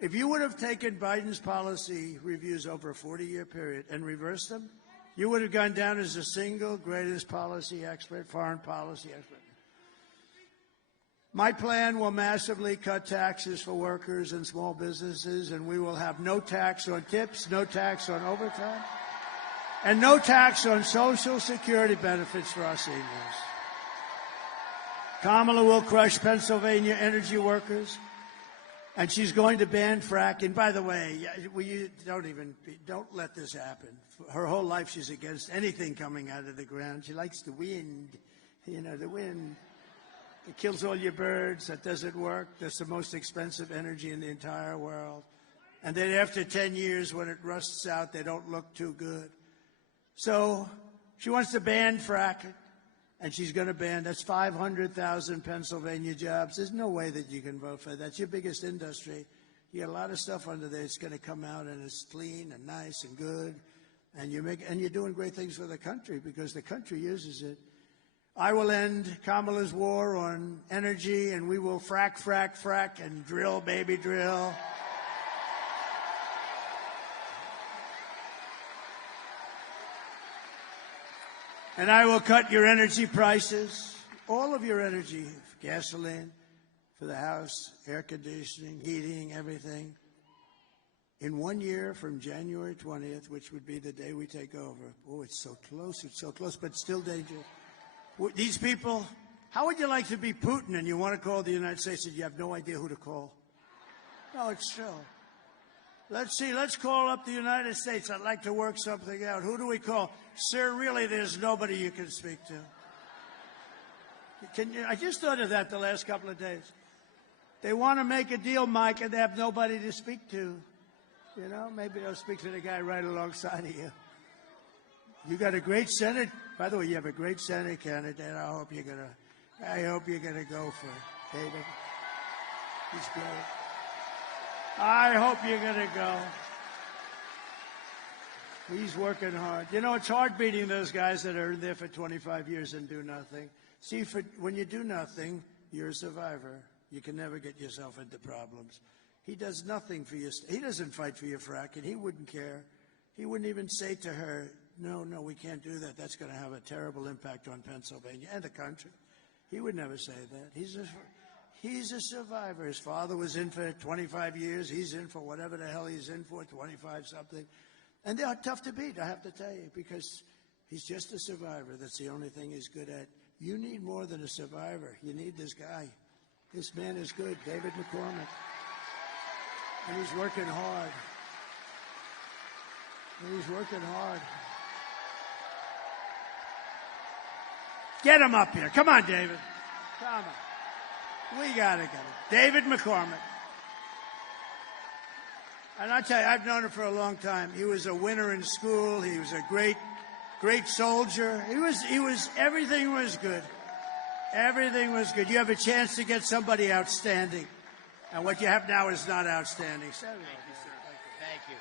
If you would have taken Biden's policy reviews over a 40-year period and reversed them, you would have gone down as the single greatest policy expert, foreign policy expert. My plan will massively cut taxes for workers and small businesses, and we will have no tax on tips, no tax on overtime, and no tax on Social Security benefits for our seniors. Kamala will crush Pennsylvania energy workers, and she's going to ban fracking. By the way, don't let this happen. Her whole life she's against anything coming out of the ground. She likes the wind, the wind. It kills all your birds. That doesn't work. That's the most expensive energy in the entire world. And then after 10 years, when it rusts out, they don't look too good. So she wants to ban fracking, and she's going to ban. That's 500,000 Pennsylvania jobs. There's no way that you can vote for that. That's your biggest industry. You got a lot of stuff under there. It's going to come out, and it's clean and nice and good. And you're doing great things for the country because the country uses it. I will end Kamala's war on energy, and we will frack, frack, frack, and drill, baby, drill. And I will cut your energy prices, all of your energy, gasoline, for the house, air conditioning, heating, everything. In 1 year from January 20th, which would be the day we take over. Oh, it's so close, but still dangerous. These people, how would you like to be Putin and you want to call the United States and you have no idea who to call? No, it's true. Let's call up the United States. I'd like to work something out. Who do we call? Sir, really, there's nobody you can speak to. I just thought of that the last couple of days. They want to make a deal, Mike, and they have nobody to speak to. Maybe they'll speak to the guy right alongside of you. You got a great Senate. By the way, you have a great Senate candidate. I hope you're gonna go for it, David. He's great. I hope you're gonna go. He's working hard. It's hard beating those guys that are in there for 25 years and do nothing. See, when you do nothing, you're a survivor. You can never get yourself into problems. He does nothing for you. He doesn't fight for your fracking. He wouldn't care. He wouldn't even say to her, no, we can't do that. That's going to have a terrible impact on Pennsylvania and the country. He would never say that. He's a survivor. His father was in for 25 years. He's in for whatever the hell he's in for, 25-something. And they are tough to beat, I have to tell you, because he's just a survivor. That's the only thing he's good at. You need more than a survivor. You need this guy. This man is good, David McCormick. And he's working hard. Get him up here. Come on, David. Come on. We got to get him. David McCormick. And I tell you, I've known him for a long time. He was a winner in school. He was a great soldier. Everything was good. Everything was good. You have a chance to get somebody outstanding. And what you have now is not outstanding. Thank you, sir. Thank you.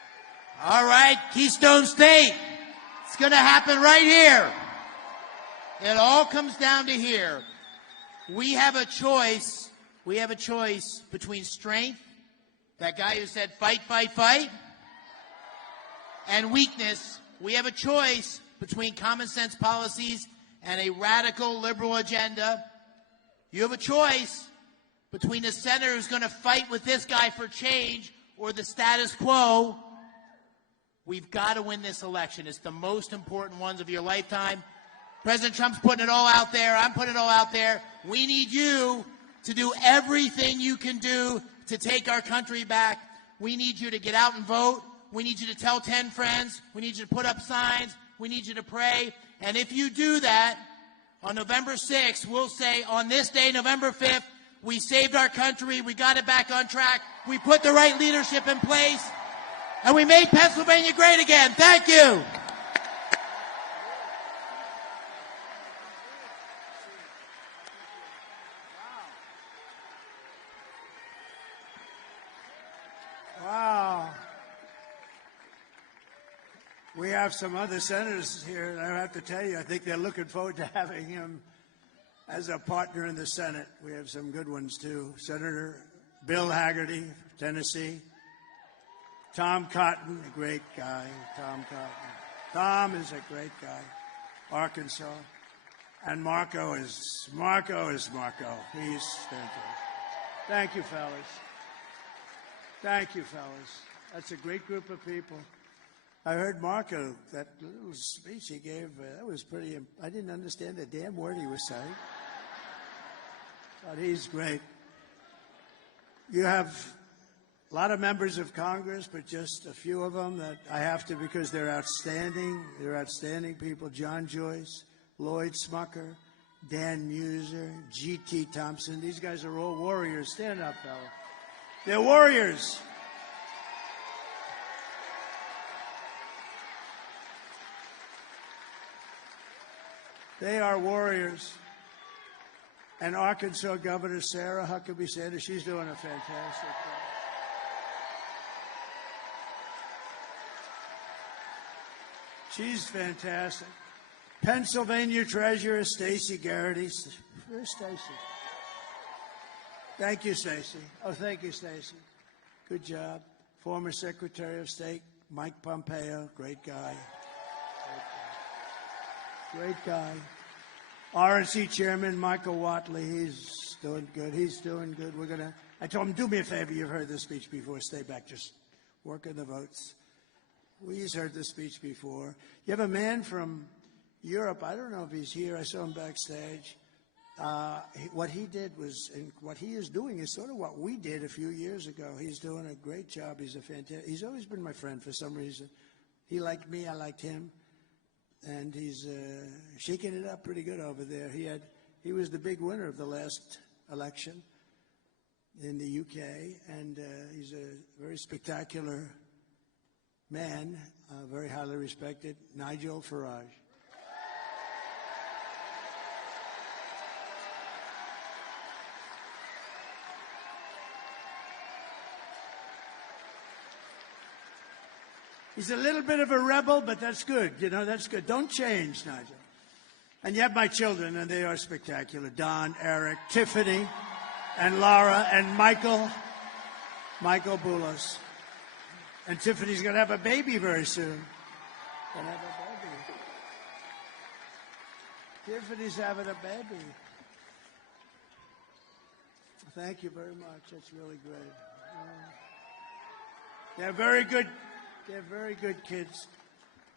All right, Keystone State. It's going to happen right here. It all comes down to here. We have a choice. We have a choice between strength, that guy who said fight, fight, fight, and weakness. We have a choice between common sense policies and a radical liberal agenda. You have a choice between a senator who's going to fight with this guy for change or the status quo. We've got to win this election. It's the most important ones of your lifetime. President Trump's putting it all out there. I'm putting it all out there. We need you to do everything you can do to take our country back. We need you to get out and vote. We need you to tell 10 friends. We need you to put up signs. We need you to pray. And if you do that, on November 6th, we'll say, on this day, November 5th, we saved our country. We got it back on track. We put the right leadership in place. And we made Pennsylvania great again. Thank you. Wow. We have some other senators here, and I have to tell you, I think they're looking forward to having him as a partner in the Senate. We have some good ones, too. Senator Bill Hagerty, Tennessee. Tom Cotton, a great guy. Tom Cotton. Tom is a great guy. Arkansas. And Marco is Marco. He's fantastic. Thank you, fellas. Thank you, fellas. That's a great group of people. I heard Marco, that little speech he gave, that was pretty, I didn't understand a damn word he was saying. But he's great. You have a lot of members of Congress, but just a few of them that I have to because they're outstanding. They're outstanding people. John Joyce, Lloyd Smucker, Dan Muser, G.T. Thompson. These guys are all warriors. Stand up, fella. They're warriors. They are warriors. And Arkansas Governor Sarah Huckabee Sanders, she's doing a fantastic job. She's fantastic. Pennsylvania Treasurer Stacey Garrity. Where's Stacey? Thank you, Stacey. Oh, thank you, Stacey. Good job. Former Secretary of State Mike Pompeo, great guy. Great guy. RNC Chairman Michael Watley, he's doing good. He's doing good. I told him, do me a favor. You've heard this speech before. Stay back. Just work on the votes. We've heard this speech before. You have a man from Europe. I don't know if he's here. I saw him backstage. What he did was, and what he is doing is sort of what we did a few years ago. He's doing a great job. He's always been my friend for some reason. He liked me. I liked him. And he's shaking it up pretty good over there. He was the big winner of the last election in the UK, and he's a very spectacular man, very highly respected, Nigel Farage. He's a little bit of a rebel, but that's good. You know, that's good. Don't change, Nigel. And you have my children, and they are spectacular. Don, Eric, Tiffany, and Laura, and Michael Boulos. And Tiffany's going to have a baby very soon. Going to have a baby. Tiffany's having a baby. Thank you very much. That's really great. They're very good. They're very good kids,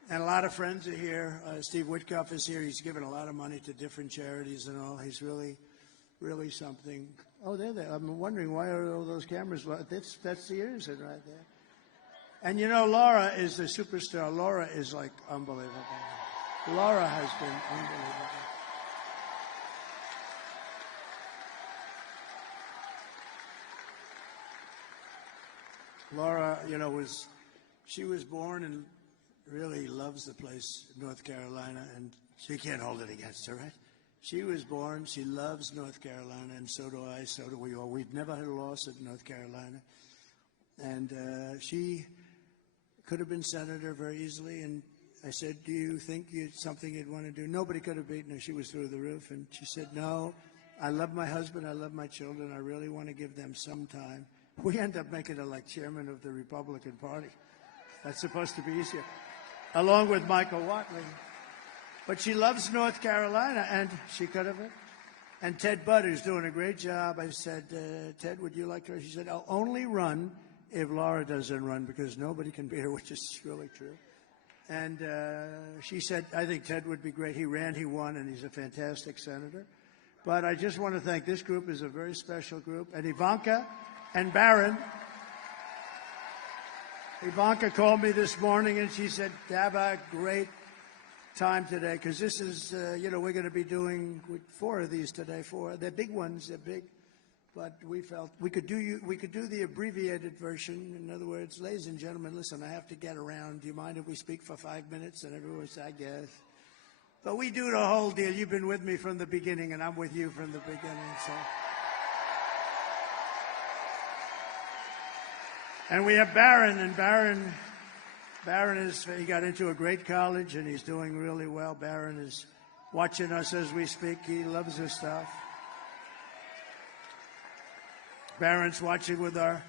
and a lot of friends are here. Steve Witkoff is here. He's given a lot of money to different charities and all. He's really, really something. Oh, they're there. I'm wondering why are all those cameras? That's the innocent right there. And you know, Laura is a superstar. Laura is like unbelievable. Laura has been unbelievable. Laura, you know, she was born and really loves the place, North Carolina, and she can't hold it against her, right? She was born, she loves North Carolina, and so do I, so do we all. We've never had a loss at North Carolina. And she could have been senator very easily, and I said, do you think it's something you'd want to do? Nobody could have beaten her. She was through the roof, and she said, no, I love my husband, I love my children, I really want to give them some time. We end up making her like chairman of the Republican Party. That's supposed to be easier, along with Michael Watley. But she loves North Carolina, and she could have it. And Ted Budd, who's doing a great job, I said, Ted, would you like her? She said, I'll only run if Laura doesn't run, because nobody can beat her, which is really true. And she said, I think Ted would be great. He ran, he won, and he's a fantastic senator. But I just want to thank this group is a very special group. And Ivanka and Barron. Ivanka called me this morning, and she said, have a great time today, because this is, we're going to be doing 4 of these today. 4. They're big ones. They're big. But we felt we could do the abbreviated version. In other words, ladies and gentlemen, listen, I have to get around. Do you mind if we speak for 5 minutes? And everyone said, I guess. But we do the whole deal. You've been with me from the beginning, and I'm with you from the beginning. So. And we have Barron, and Barron he got into a great college, and he's doing really well. Barron is watching us as we speak. He loves his stuff. Barron's watching with our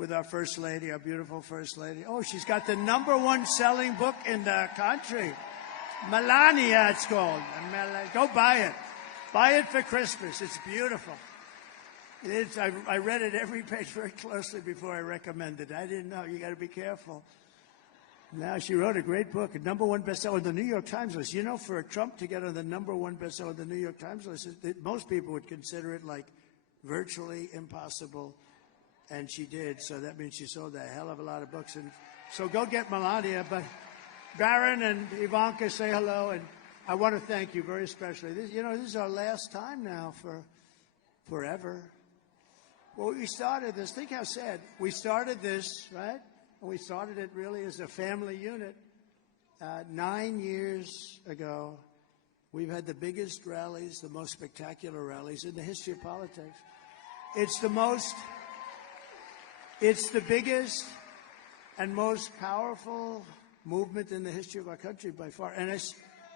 with our First Lady, our beautiful First Lady. Oh, she's got the #1 selling book in the country. Melania, it's called. Go buy it. Buy it for Christmas. It's beautiful. I read it every page very closely before I recommended it. I didn't know. You got to be careful. Now, she wrote a great book, a #1 bestseller on the New York Times list. You know, for Trump to get on the #1 bestseller on the New York Times list, most people would consider it like virtually impossible. And she did, so that means she sold a hell of a lot of books. And so go get Melania. But Barron and Ivanka, say hello. And I want to thank you very especially. This is our last time now for forever. Well, we started this. Think how sad. We started this, right? And we started it really as a family unit 9 years ago. We've had the biggest rallies, the most spectacular rallies in the history of politics. It's the biggest and most powerful movement in the history of our country by far. And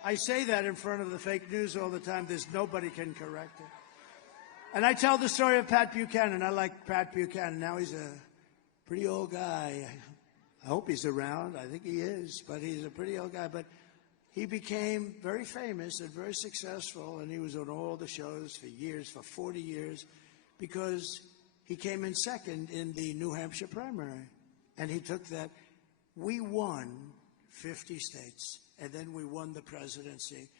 I say that in front of the fake news all the time. There's nobody can correct it. And I tell the story of Pat Buchanan. I like Pat Buchanan. Now he's a pretty old guy. I hope he's around. I think he is, but he's a pretty old guy. But he became very famous and very successful, and he was on all the shows for years, for 40 years, because he came in second in the New Hampshire primary. And he took that. We won 50 states, and then we won the presidency.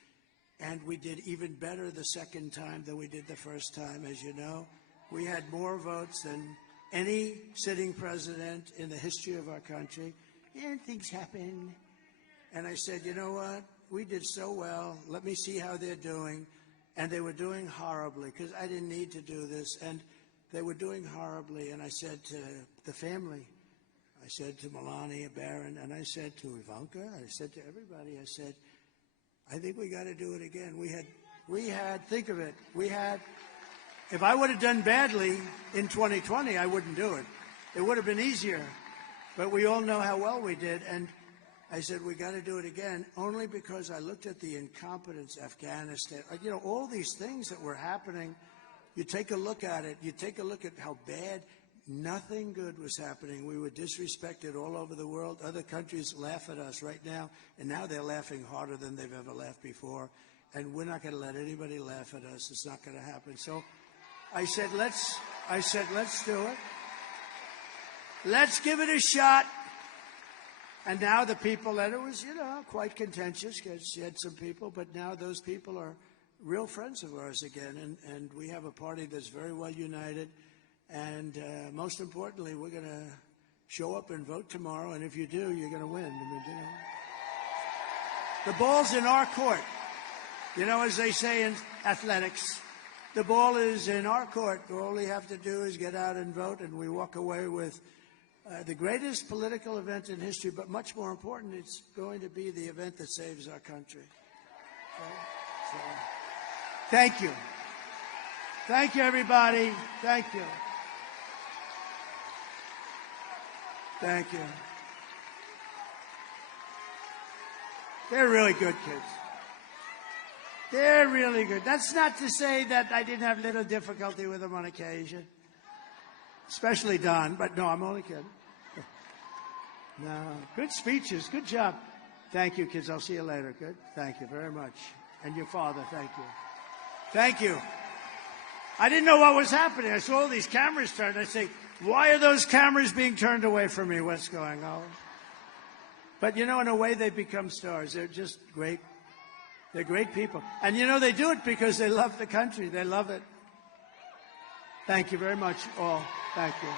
And we did even better the second time than we did the first time, as you know. We had more votes than any sitting president in the history of our country. And things happen. And I said, you know what? We did so well. Let me see how they're doing. And they were doing horribly, because I didn't need to do this. And they were doing horribly. And I said to the family, I said to Melania, Barron, and I said to Ivanka, I said to everybody, I said, I think we got to do it again. Think of it. If I would have done badly in 2020, I wouldn't do it. It would have been easier. But we all know how well we did. And I said, we got to do it again, only because I looked at the incompetence, Afghanistan, all these things that were happening. You take a look at it. You take a look at how bad. Nothing good was happening. We were disrespected all over the world. Other countries laugh at us right now, and now they're laughing harder than they've ever laughed before. And we're not going to let anybody laugh at us. It's not going to happen. So I said, let's do it. Let's give it a shot. And now the people, and it was, quite contentious, because you had some people, but now those people are real friends of ours again. And we have a party that's very well united. And most importantly, we're going to show up and vote tomorrow. And if you do, you're going to win. The ball's in our court. As they say in athletics, the ball is in our court. All we have to do is get out and vote, and we walk away with the greatest political event in history. But much more important, it's going to be the event that saves our country. So thank you. Thank you, everybody. Thank you. Thank you. They're really good kids. They're really good. That's not to say that I didn't have little difficulty with them on occasion. Especially Don, but no, I'm only kidding. No, good speeches. Good job. Thank you, kids. I'll see you later. Good. Thank you very much. And your father, thank you. Thank you. I didn't know what was happening. I saw all these cameras turned. I say, why are those cameras being turned away from me? What's going on? But, in a way, they've become stars. They're just great. They're great people. And, they do it because they love the country. They love it. Thank you very much, all. Thank you.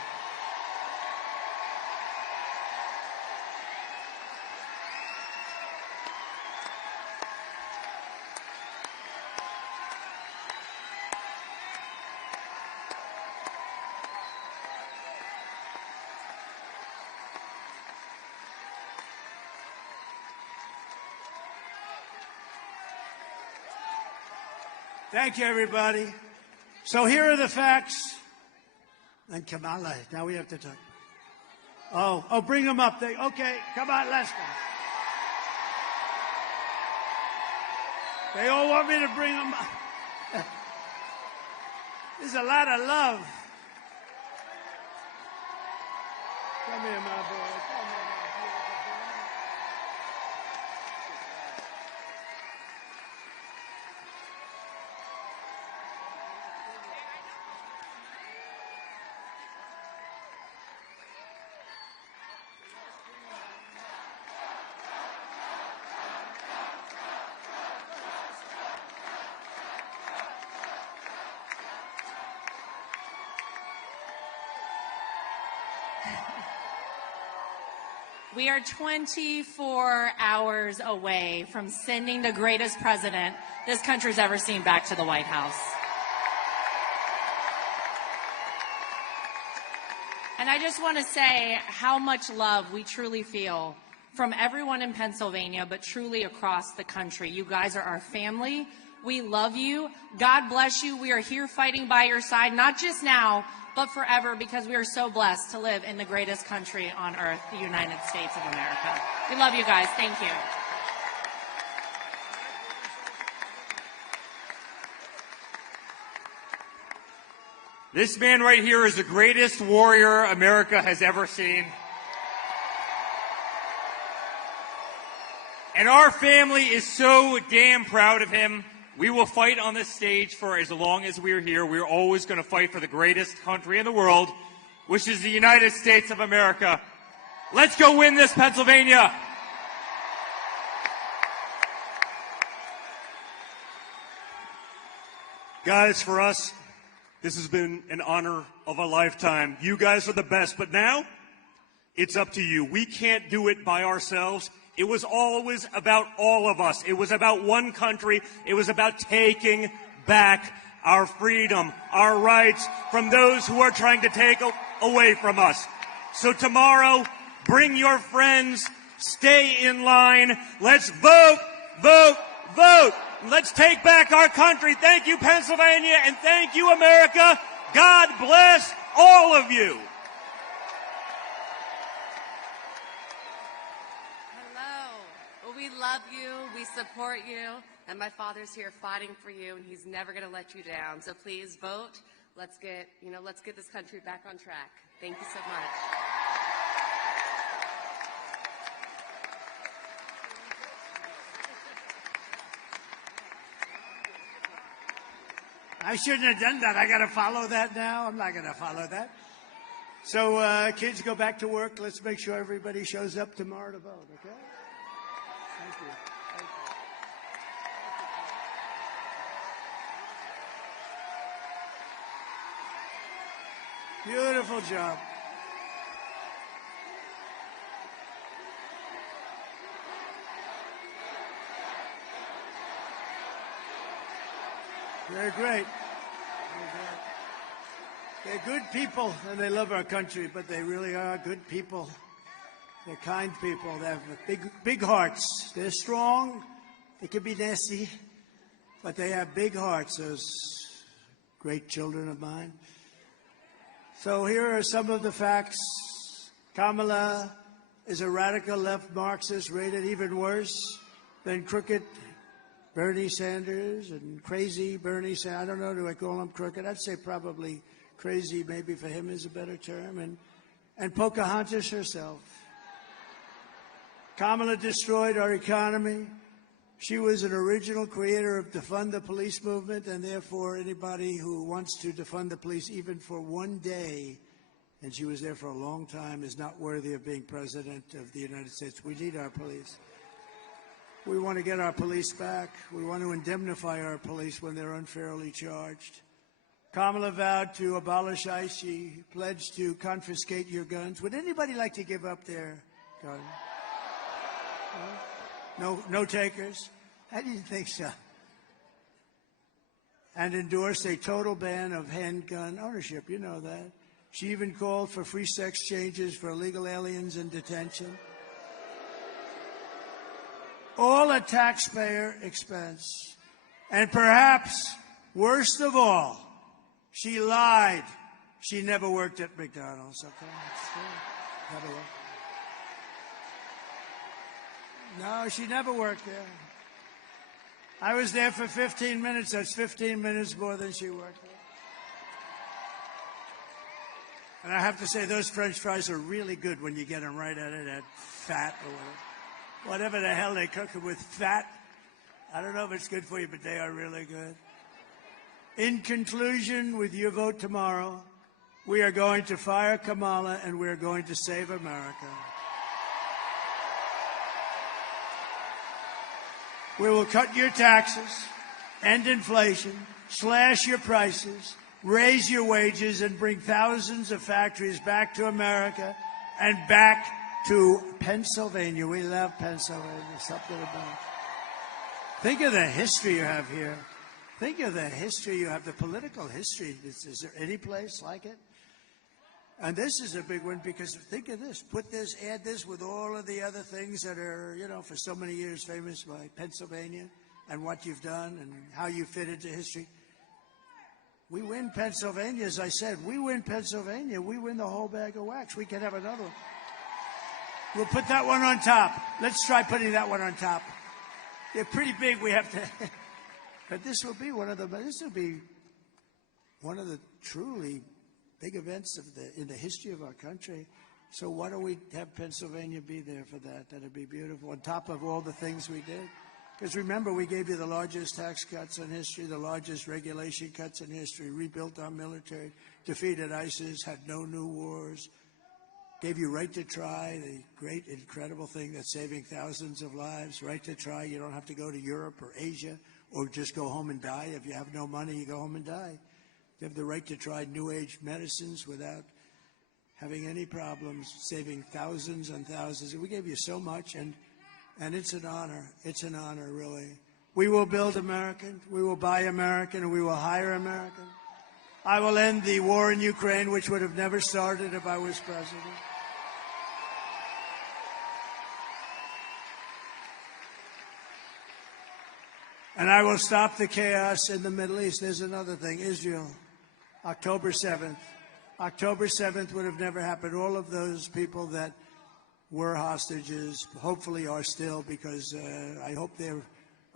Thank you, everybody. So here are the facts. And Kamala, now we have to talk. Oh, bring them up. Okay, come on, let's go. They all want me to bring them up. There's a lot of love. Come here, my boy. Come here, my beautiful boy. We are 24 hours away from sending the greatest president this country's ever seen back to the White House. And I just want to say how much love we truly feel from everyone in Pennsylvania, but truly across the country. You guys are our family. We love you. God bless you. We are here fighting by your side, not just now, but forever, because we are so blessed to live in the greatest country on earth, the United States of America. We love you guys. Thank you. This man right here is the greatest warrior America has ever seen. And our family is so damn proud of him. We will fight on this stage for as long as we're here. We're always going to fight for the greatest country in the world, which is the United States of America. Let's go win this, Pennsylvania. Guys, for us, this has been an honor of a lifetime. You guys are the best, but now it's up to you. We can't do it by ourselves. It was always about all of us. It was about one country. It was about taking back our freedom, our rights from those who are trying to take away from us. So tomorrow, bring your friends, stay in line. Let's vote, vote, vote. Let's take back our country. Thank you, Pennsylvania, and thank you, America. God bless all of you. We love you, we support you, and my father's here fighting for you, and he's never going to let you down. So please vote. Let's get this country back on track. Thank you so much. I shouldn't have done that. I got to follow that now. I'm not going to follow that. So, kids, go back to work. Let's make sure everybody shows up tomorrow to vote, okay? Thank you. Thank you. Beautiful job. They're great. They're good people, and they love our country, but they really are good people. They're kind people. They have big hearts. They're strong. They can be nasty, but they have big hearts, those great children of mine. So here are some of the facts. Kamala is a radical left Marxist, rated even worse than crooked Bernie Sanders and crazy Bernie Sanders. I don't know, do I call him crooked? I'd say probably crazy, maybe for him is a better term. And Pocahontas herself. Kamala destroyed our economy. She was an original creator of defund the police movement, and therefore anybody who wants to defund the police even for one day, and she was there for a long time, is not worthy of being president of the United States. We need our police. We want to get our police back. We want to indemnify our police when they're unfairly charged. Kamala vowed to abolish ICE. She pledged to confiscate your guns. Would anybody like to give up their gun? No takers? I didn't think so. And endorsed a total ban of handgun ownership. You know that. She even called for free sex changes for illegal aliens in detention. All at taxpayer expense. And perhaps, worst of all, she lied. She never worked at McDonald's. Okay? Never worked. No, she never worked there. I was there for 15 minutes. That's 15 minutes more than she worked And I have to say, those French fries are really good when you get them right out of that fat or whatever the hell they cook them with, fat. I don't know if it's good for you, but they are really good. In conclusion, with your vote tomorrow, we are going to fire Kamala and we are going to save America. We will cut your taxes, end inflation, slash your prices, raise your wages, and bring thousands of factories back to America and back to Pennsylvania. We love Pennsylvania. Something about it. Think of the history you have here. Think of the history you have, the political history. Is there any place like it? And this is a big one because think of this. Put this, add this with all of the other things that are, you know, for so many years famous by Pennsylvania and what you've done and how you fit into history. We win Pennsylvania, as I said. We win Pennsylvania. We win the whole bag of wax. We can have another one. We'll put that one on top. Let's try putting that one on top. They're pretty big. We have to... But this will be one of the truly big events in the history of our country. So why don't we have Pennsylvania be there for that? That'd be beautiful. On top of all the things we did. Because remember, we gave you the largest tax cuts in history, the largest regulation cuts in history, rebuilt our military, defeated ISIS, had no new wars, gave you right to try, the great, incredible thing that's saving thousands of lives, right to try. You don't have to go to Europe or Asia or just go home and die. If you have no money, you go home and die. You have the right to try new age medicines without having any problems, saving thousands and thousands. We gave you so much, and it's an honor. It's an honor, really. We will build American, we will buy American, and we will hire American. I will end the war in Ukraine, which would have never started if I was president. And I will stop the chaos in the Middle East. There's another thing, Israel, October 7th. October 7th would have never happened. All of those people that were hostages, hopefully are still, because I hope they're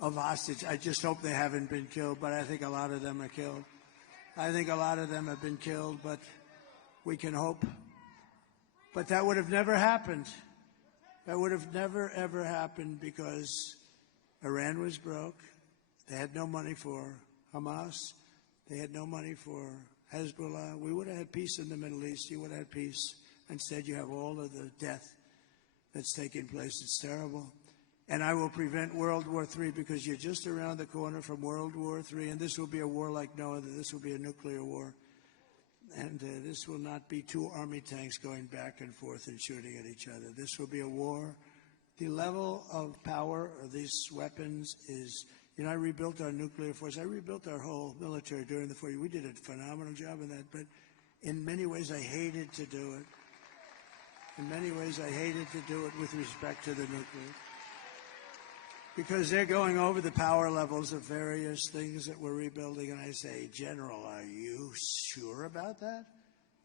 of hostage. I just hope they haven't been killed, but I think a lot of them are killed. I think a lot of them have been killed, but we can hope. But that would have never happened. That would have never, ever happened because Iran was broke. They had no money for Hamas. They had no money for Hezbollah. We would have had peace in the Middle East. You would have had peace. Instead, you have all of the death that's taking place. It's terrible. And I will prevent World War III because you're just around the corner from World War III, and this will be a war like no other. This will be a nuclear war. And this will not be two army tanks going back and forth and shooting at each other. This will be a war. The level of power of these weapons is, you know, I rebuilt our nuclear force. I rebuilt our whole military during the 40 years. We did a phenomenal job of that, but in many ways I hated to do it. In many ways I hated to do it with respect to the nuclear. Because they're going over the power levels of various things that we're rebuilding. And I say, General, are you sure about that?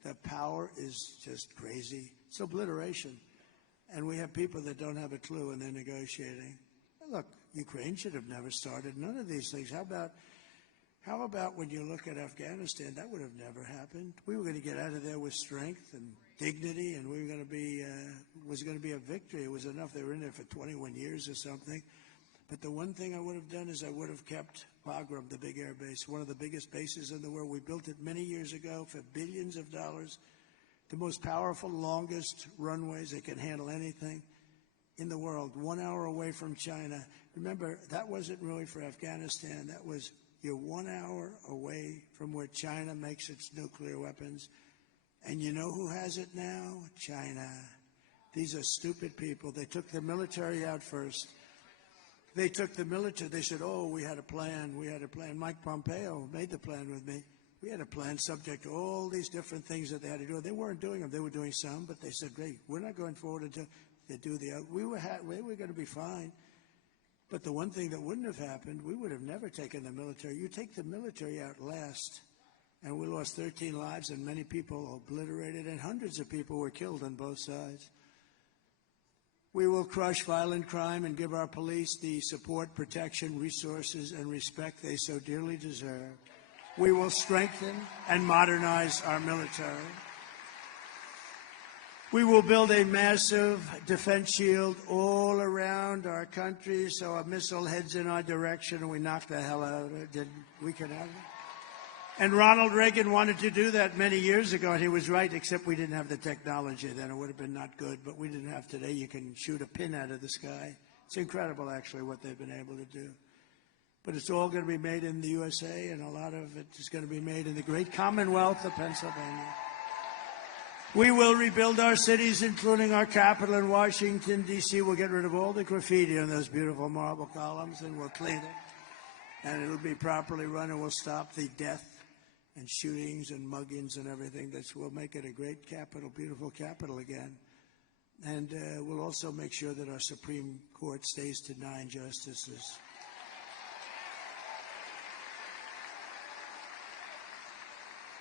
The power is just crazy. It's obliteration. And we have people that don't have a clue and they're negotiating. Look, Ukraine should have never started. None of these things. How about when you look at Afghanistan? That would have never happened. We were going to get out of there with strength and dignity, and we were going to be, was going to be a victory. It was enough. They were in there for 21 years or something. But the one thing I would have done is I would have kept Bagram, the big air base, one of the biggest bases in the world. We built it many years ago for billions of dollars. The most powerful, longest runways that can handle anything in the world, 1 hour away from China. Remember, that wasn't really for Afghanistan. That was, you're 1 hour away from where China makes its nuclear weapons. And you know who has it now? China. These are stupid people. They took the military out first. They took the military. They said, oh, we had a plan. We had a plan. Mike Pompeo made the plan with me. We had a plan subject to all these different things that they had to do. They weren't doing them. They were doing some, but they said, great, we're not going forward until they do the other. We were going to be fine. But the one thing that wouldn't have happened, we would have never taken the military. You take the military out last, and we lost 13 lives, and many people obliterated, and hundreds of people were killed on both sides. We will crush violent crime and give our police the support, protection, resources, and respect they so dearly deserve. We will strengthen and modernize our military. We will build a massive defense shield all around our country so a missile heads in our direction and we knock the hell out of it. We can have it. And Ronald Reagan wanted to do that many years ago, and he was right, except we didn't have the technology then. It would have been not good, but we didn't have today. You can shoot a pin out of the sky. It's incredible, actually, what they've been able to do. But it's all going to be made in the USA, and a lot of it is going to be made in the great Commonwealth of Pennsylvania. We will rebuild our cities, including our capital in Washington, D.C. We'll get rid of all the graffiti on those beautiful marble columns, and we'll clean it. And it'll be properly run, and we'll stop the death and shootings and muggings and everything. We'll make it a great capital, beautiful capital again. And we'll also make sure that our Supreme Court stays to 9 justices.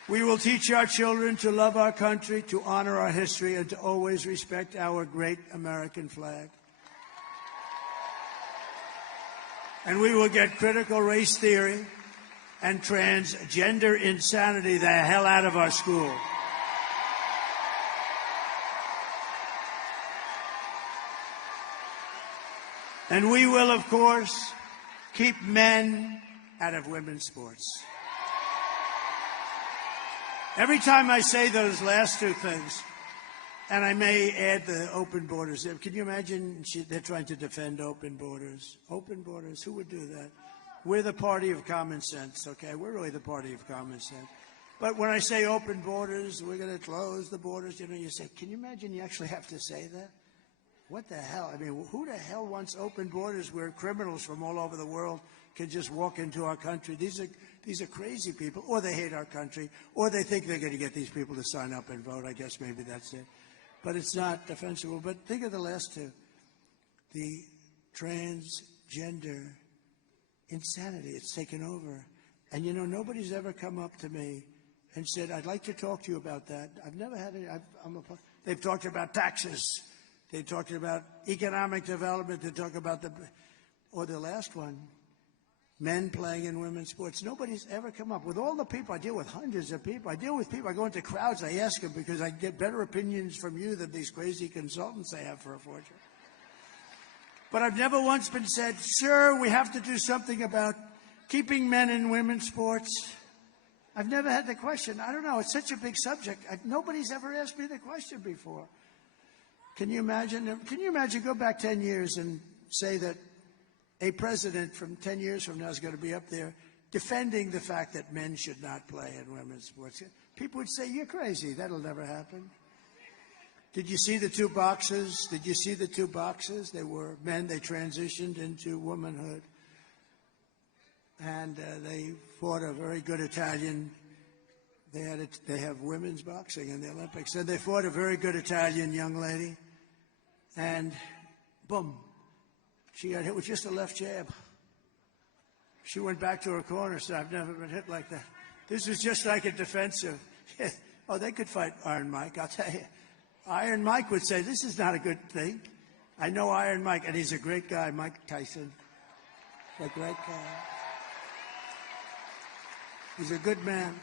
We will teach our children to love our country, to honor our history, and to always respect our great American flag. And we will get critical race theory and transgender insanity the hell out of our school. And we will, of course, keep men out of women's sports. Every time I say those last two things, and I may add the open borders. Can you imagine they're trying to defend open borders? Open borders, who would do that? We're the party of common sense, okay? We're really the party of common sense. But when I say open borders, we're going to close the borders, you say, can you imagine you actually have to say that? What the hell? I mean, who the hell wants open borders where criminals from all over the world can just walk into our country? These are crazy people, or they hate our country, or they think they're going to get these people to sign up and vote. I guess maybe that's it. But it's not defensible. But think of the last two. The transgender insanity. It's taken over. And, nobody's ever come up to me and said, I'd like to talk to you about that. I've never had any. They've talked about taxes. They talked about economic development. They talk about the last one, men playing in women's sports. Nobody's ever come up. With all the people, I deal with hundreds of people. I deal with people. I go into crowds. I ask them because I get better opinions from you than these crazy consultants they have for a fortune. But I've never once been said, sir, we have to do something about keeping men in women's sports. I've never had the question. I don't know. It's such a big subject. Nobody's ever asked me the question before. Can you imagine? Go back 10 years and say that a president from 10 years from now is going to be up there defending the fact that men should not play in women's sports. People would say, you're crazy. That'll never happen. Did you see the two boxes? They were men. They transitioned into womanhood. And they fought a very good Italian. They have women's boxing in the Olympics. And they fought a very good Italian young lady. And boom, she got hit with just a left jab. She went back to her corner, said, I've never been hit like that. This is just like a defensive. Oh, they could fight Iron Mike, I'll tell you. Iron Mike would say, this is not a good thing. I know Iron Mike, and he's a great guy, Mike Tyson. A great guy. He's a good man.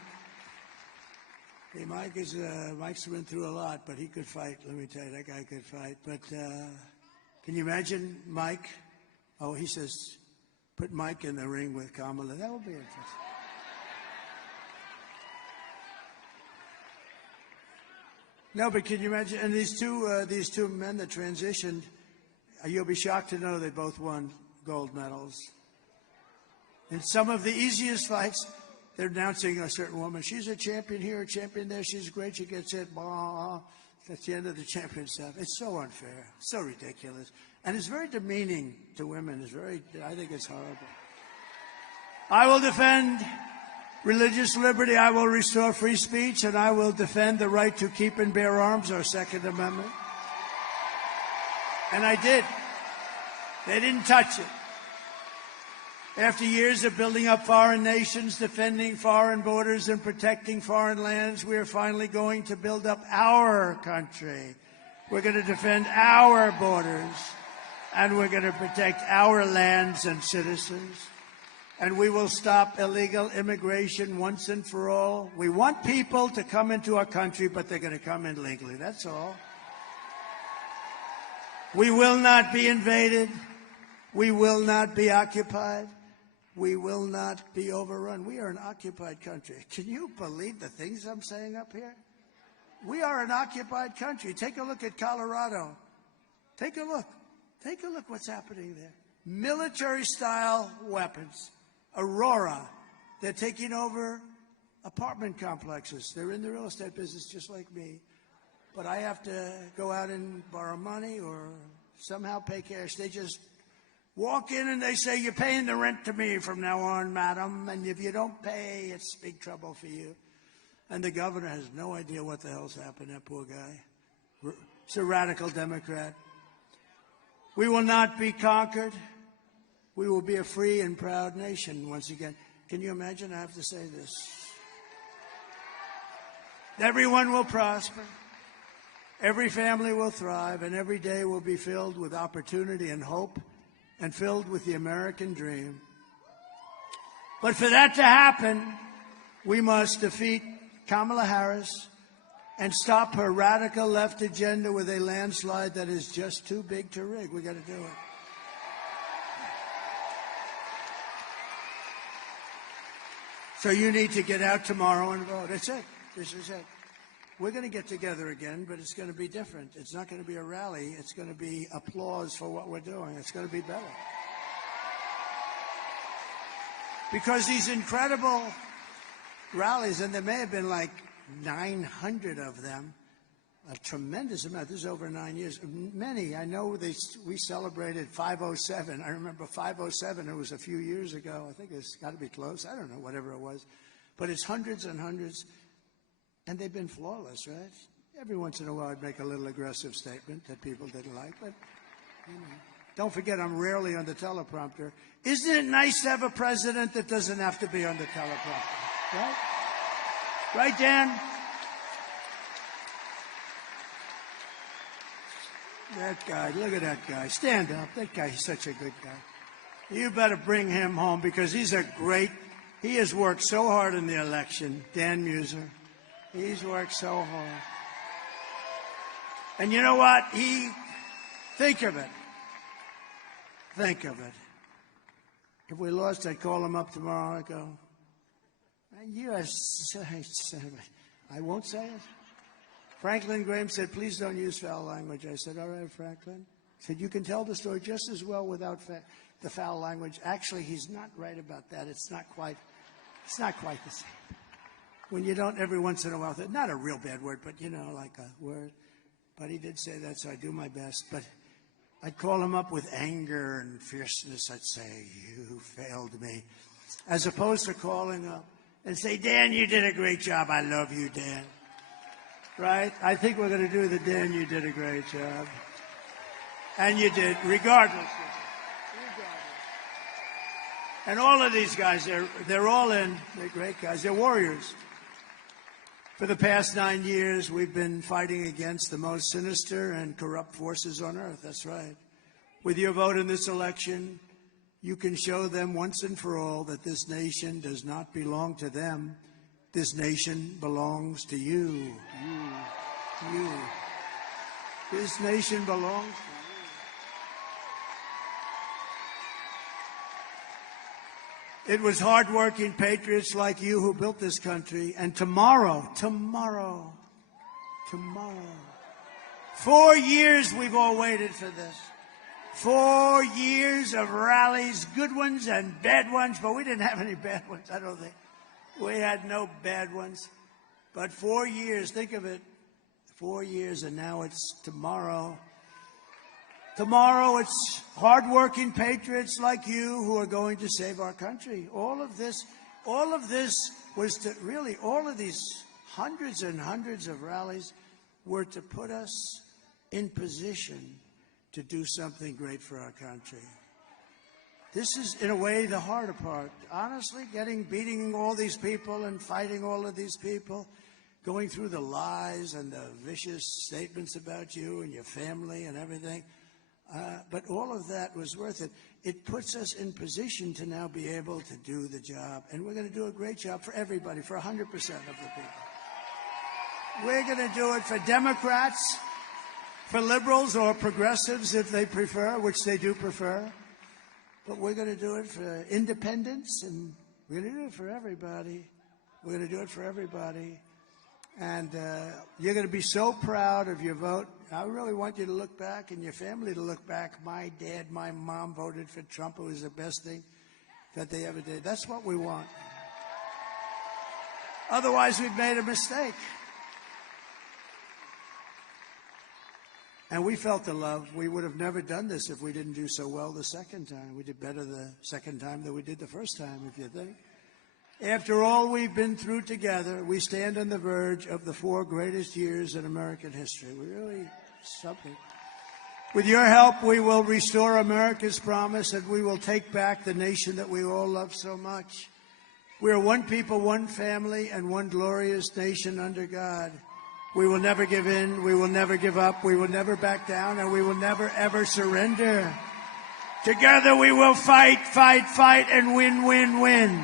Hey, Mike's been through a lot, but he could fight. Let me tell you, that guy could fight. But can you imagine Mike? Oh, he says, put Mike in the ring with Kamala. That would be interesting. No, but can you imagine? And these two men that transitioned, you'll be shocked to know they both won gold medals. In some of the easiest fights, they're announcing a certain woman. She's a champion here, a champion there. She's great. She gets hit. Blah. That's the end of the champion stuff. It's so unfair. So ridiculous. And it's very demeaning to women. I think it's horrible. I will defend religious liberty. I will restore free speech. And I will defend the right to keep and bear arms, our Second Amendment. And I did. They didn't touch it. After years of building up foreign nations, defending foreign borders, and protecting foreign lands, we are finally going to build up our country. We're going to defend our borders, and we're going to protect our lands and citizens. And we will stop illegal immigration once and for all. We want people to come into our country, but they're going to come in legally. That's all. We will not be invaded. We will not be occupied. We will not be overrun. We are an occupied country. Can you believe the things I'm saying up here? We are an occupied country. Take a look at Colorado. Take a look. Take a look what's happening there. Military-style weapons. Aurora. They're taking over apartment complexes. They're in the real estate business just like me. But I have to go out and borrow money or somehow pay cash. They just walk in and they say, you're paying the rent to me from now on, madam. And if you don't pay, it's big trouble for you. And the governor has no idea what the hell's happened, that poor guy. He's a radical Democrat. We will not be conquered. We will be a free and proud nation once again. Can you imagine? I have to say this. Everyone will prosper. Every family will thrive, and every day will be filled with opportunity and hope and filled with the American dream. But for that to happen, we must defeat Kamala Harris and stop her radical left agenda with a landslide that is just too big to rig. We got to do it. So you need to get out tomorrow and vote. That's it. This is it. We're going to get together again, but it's going to be different. It's not going to be a rally. It's going to be applause for what we're doing. It's going to be better. Because these incredible rallies, and there may have been like 900 of them, a tremendous amount. This is over 9 years. Many, I know we celebrated 507. I remember 507, it was a few years ago. I think it's got to be close. I don't know, whatever it was. But it's hundreds and hundreds. And they've been flawless, right? Every once in a while I'd make a little aggressive statement that people didn't like, but you know. Don't forget I'm rarely on the teleprompter. Isn't it nice to have a president that doesn't have to be on the teleprompter, right? Right, Dan? That guy, look at that guy. Stand up. That guy, he's such a good guy. You better bring him home because he has worked so hard in the election, Dan Muser. He's worked so hard. And you know what? Think of it. Think of it. If we lost, I'd call him up tomorrow. I'd go, I won't say it. Franklin Graham said, please don't use foul language. I said, all right, Franklin. He said, you can tell the story just as well without the foul language. Actually, he's not right about that. It's not quite the same. When you don't, every once in a while, not a real bad word, but, you know, like a word. But he did say that, so I do my best. But I'd call him up with anger and fierceness. I'd say, you failed me. As opposed to calling up and say, Dan, you did a great job. I love you, Dan. Right? I think we're going to do the Dan, you did a great job. And you did, regardless. And all of these guys, they're all in. They're great guys. They're warriors. For the past 9 years, we've been fighting against the most sinister and corrupt forces on earth. That's right. With your vote in this election, you can show them once and for all that this nation does not belong to them. This nation belongs to you. You. This nation belongs to you. It was hardworking patriots like you who built this country. And tomorrow, 4 years we've all waited for this. 4 years of rallies, good ones and bad ones, but we didn't have any bad ones, I don't think. We had no bad ones. But 4 years, think of it, 4 years, and now it's tomorrow. Tomorrow, it's hardworking patriots like you who are going to save our country. All of this was to really, all of these hundreds and hundreds of rallies were to put us in position to do something great for our country. This is, in a way, the harder part. Honestly, beating all these people and fighting all of these people, going through the lies and the vicious statements about you and your family and everything. But all of that was worth it. It puts us in position to now be able to do the job. And we're going to do a great job for everybody, for 100% of the people. We're going to do it for Democrats, for liberals or progressives if they prefer, which they do prefer. But we're going to do it for independents, and we're going to do it for everybody. We're going to do it for everybody. And you're going to be so proud of your vote. I really want you to look back and your family to look back. My dad, my mom voted for Trump. It was the best thing that they ever did. That's what we want. Otherwise, we've made a mistake. And we felt the love. We would have never done this if we didn't do so well the second time. We did better the second time than we did the first time, if you think. After all we've been through together, we stand on the verge of the 4 greatest years in American history. We're really something. With your help, we will restore America's promise, and we will take back the nation that we all love so much. We are one people, one family, and one glorious nation under God. We will never give in, we will never give up, we will never back down, and we will never, ever surrender. Together we will fight, fight, fight, and win, win, win.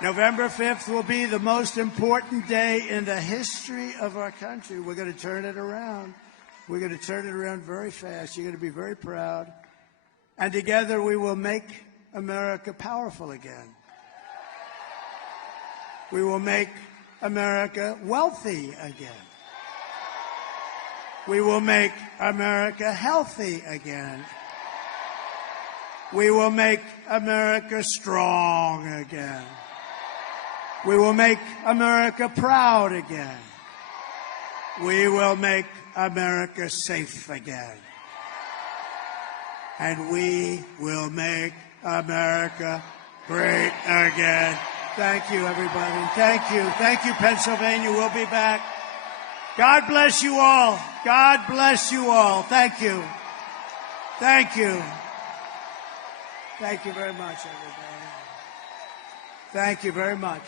November 5th will be the most important day in the history of our country. We're going to turn it around. We're going to turn it around very fast. You're going to be very proud. And together we will make America powerful again. We will make America wealthy again. We will make America healthy again. We will make America strong again. We will make America proud again. We will make America safe again. And we will make America great again. Thank you, everybody. Thank you. Thank you, Pennsylvania. We'll be back. God bless you all. God bless you all. Thank you. Thank you. Thank you very much, everybody. Thank you very much.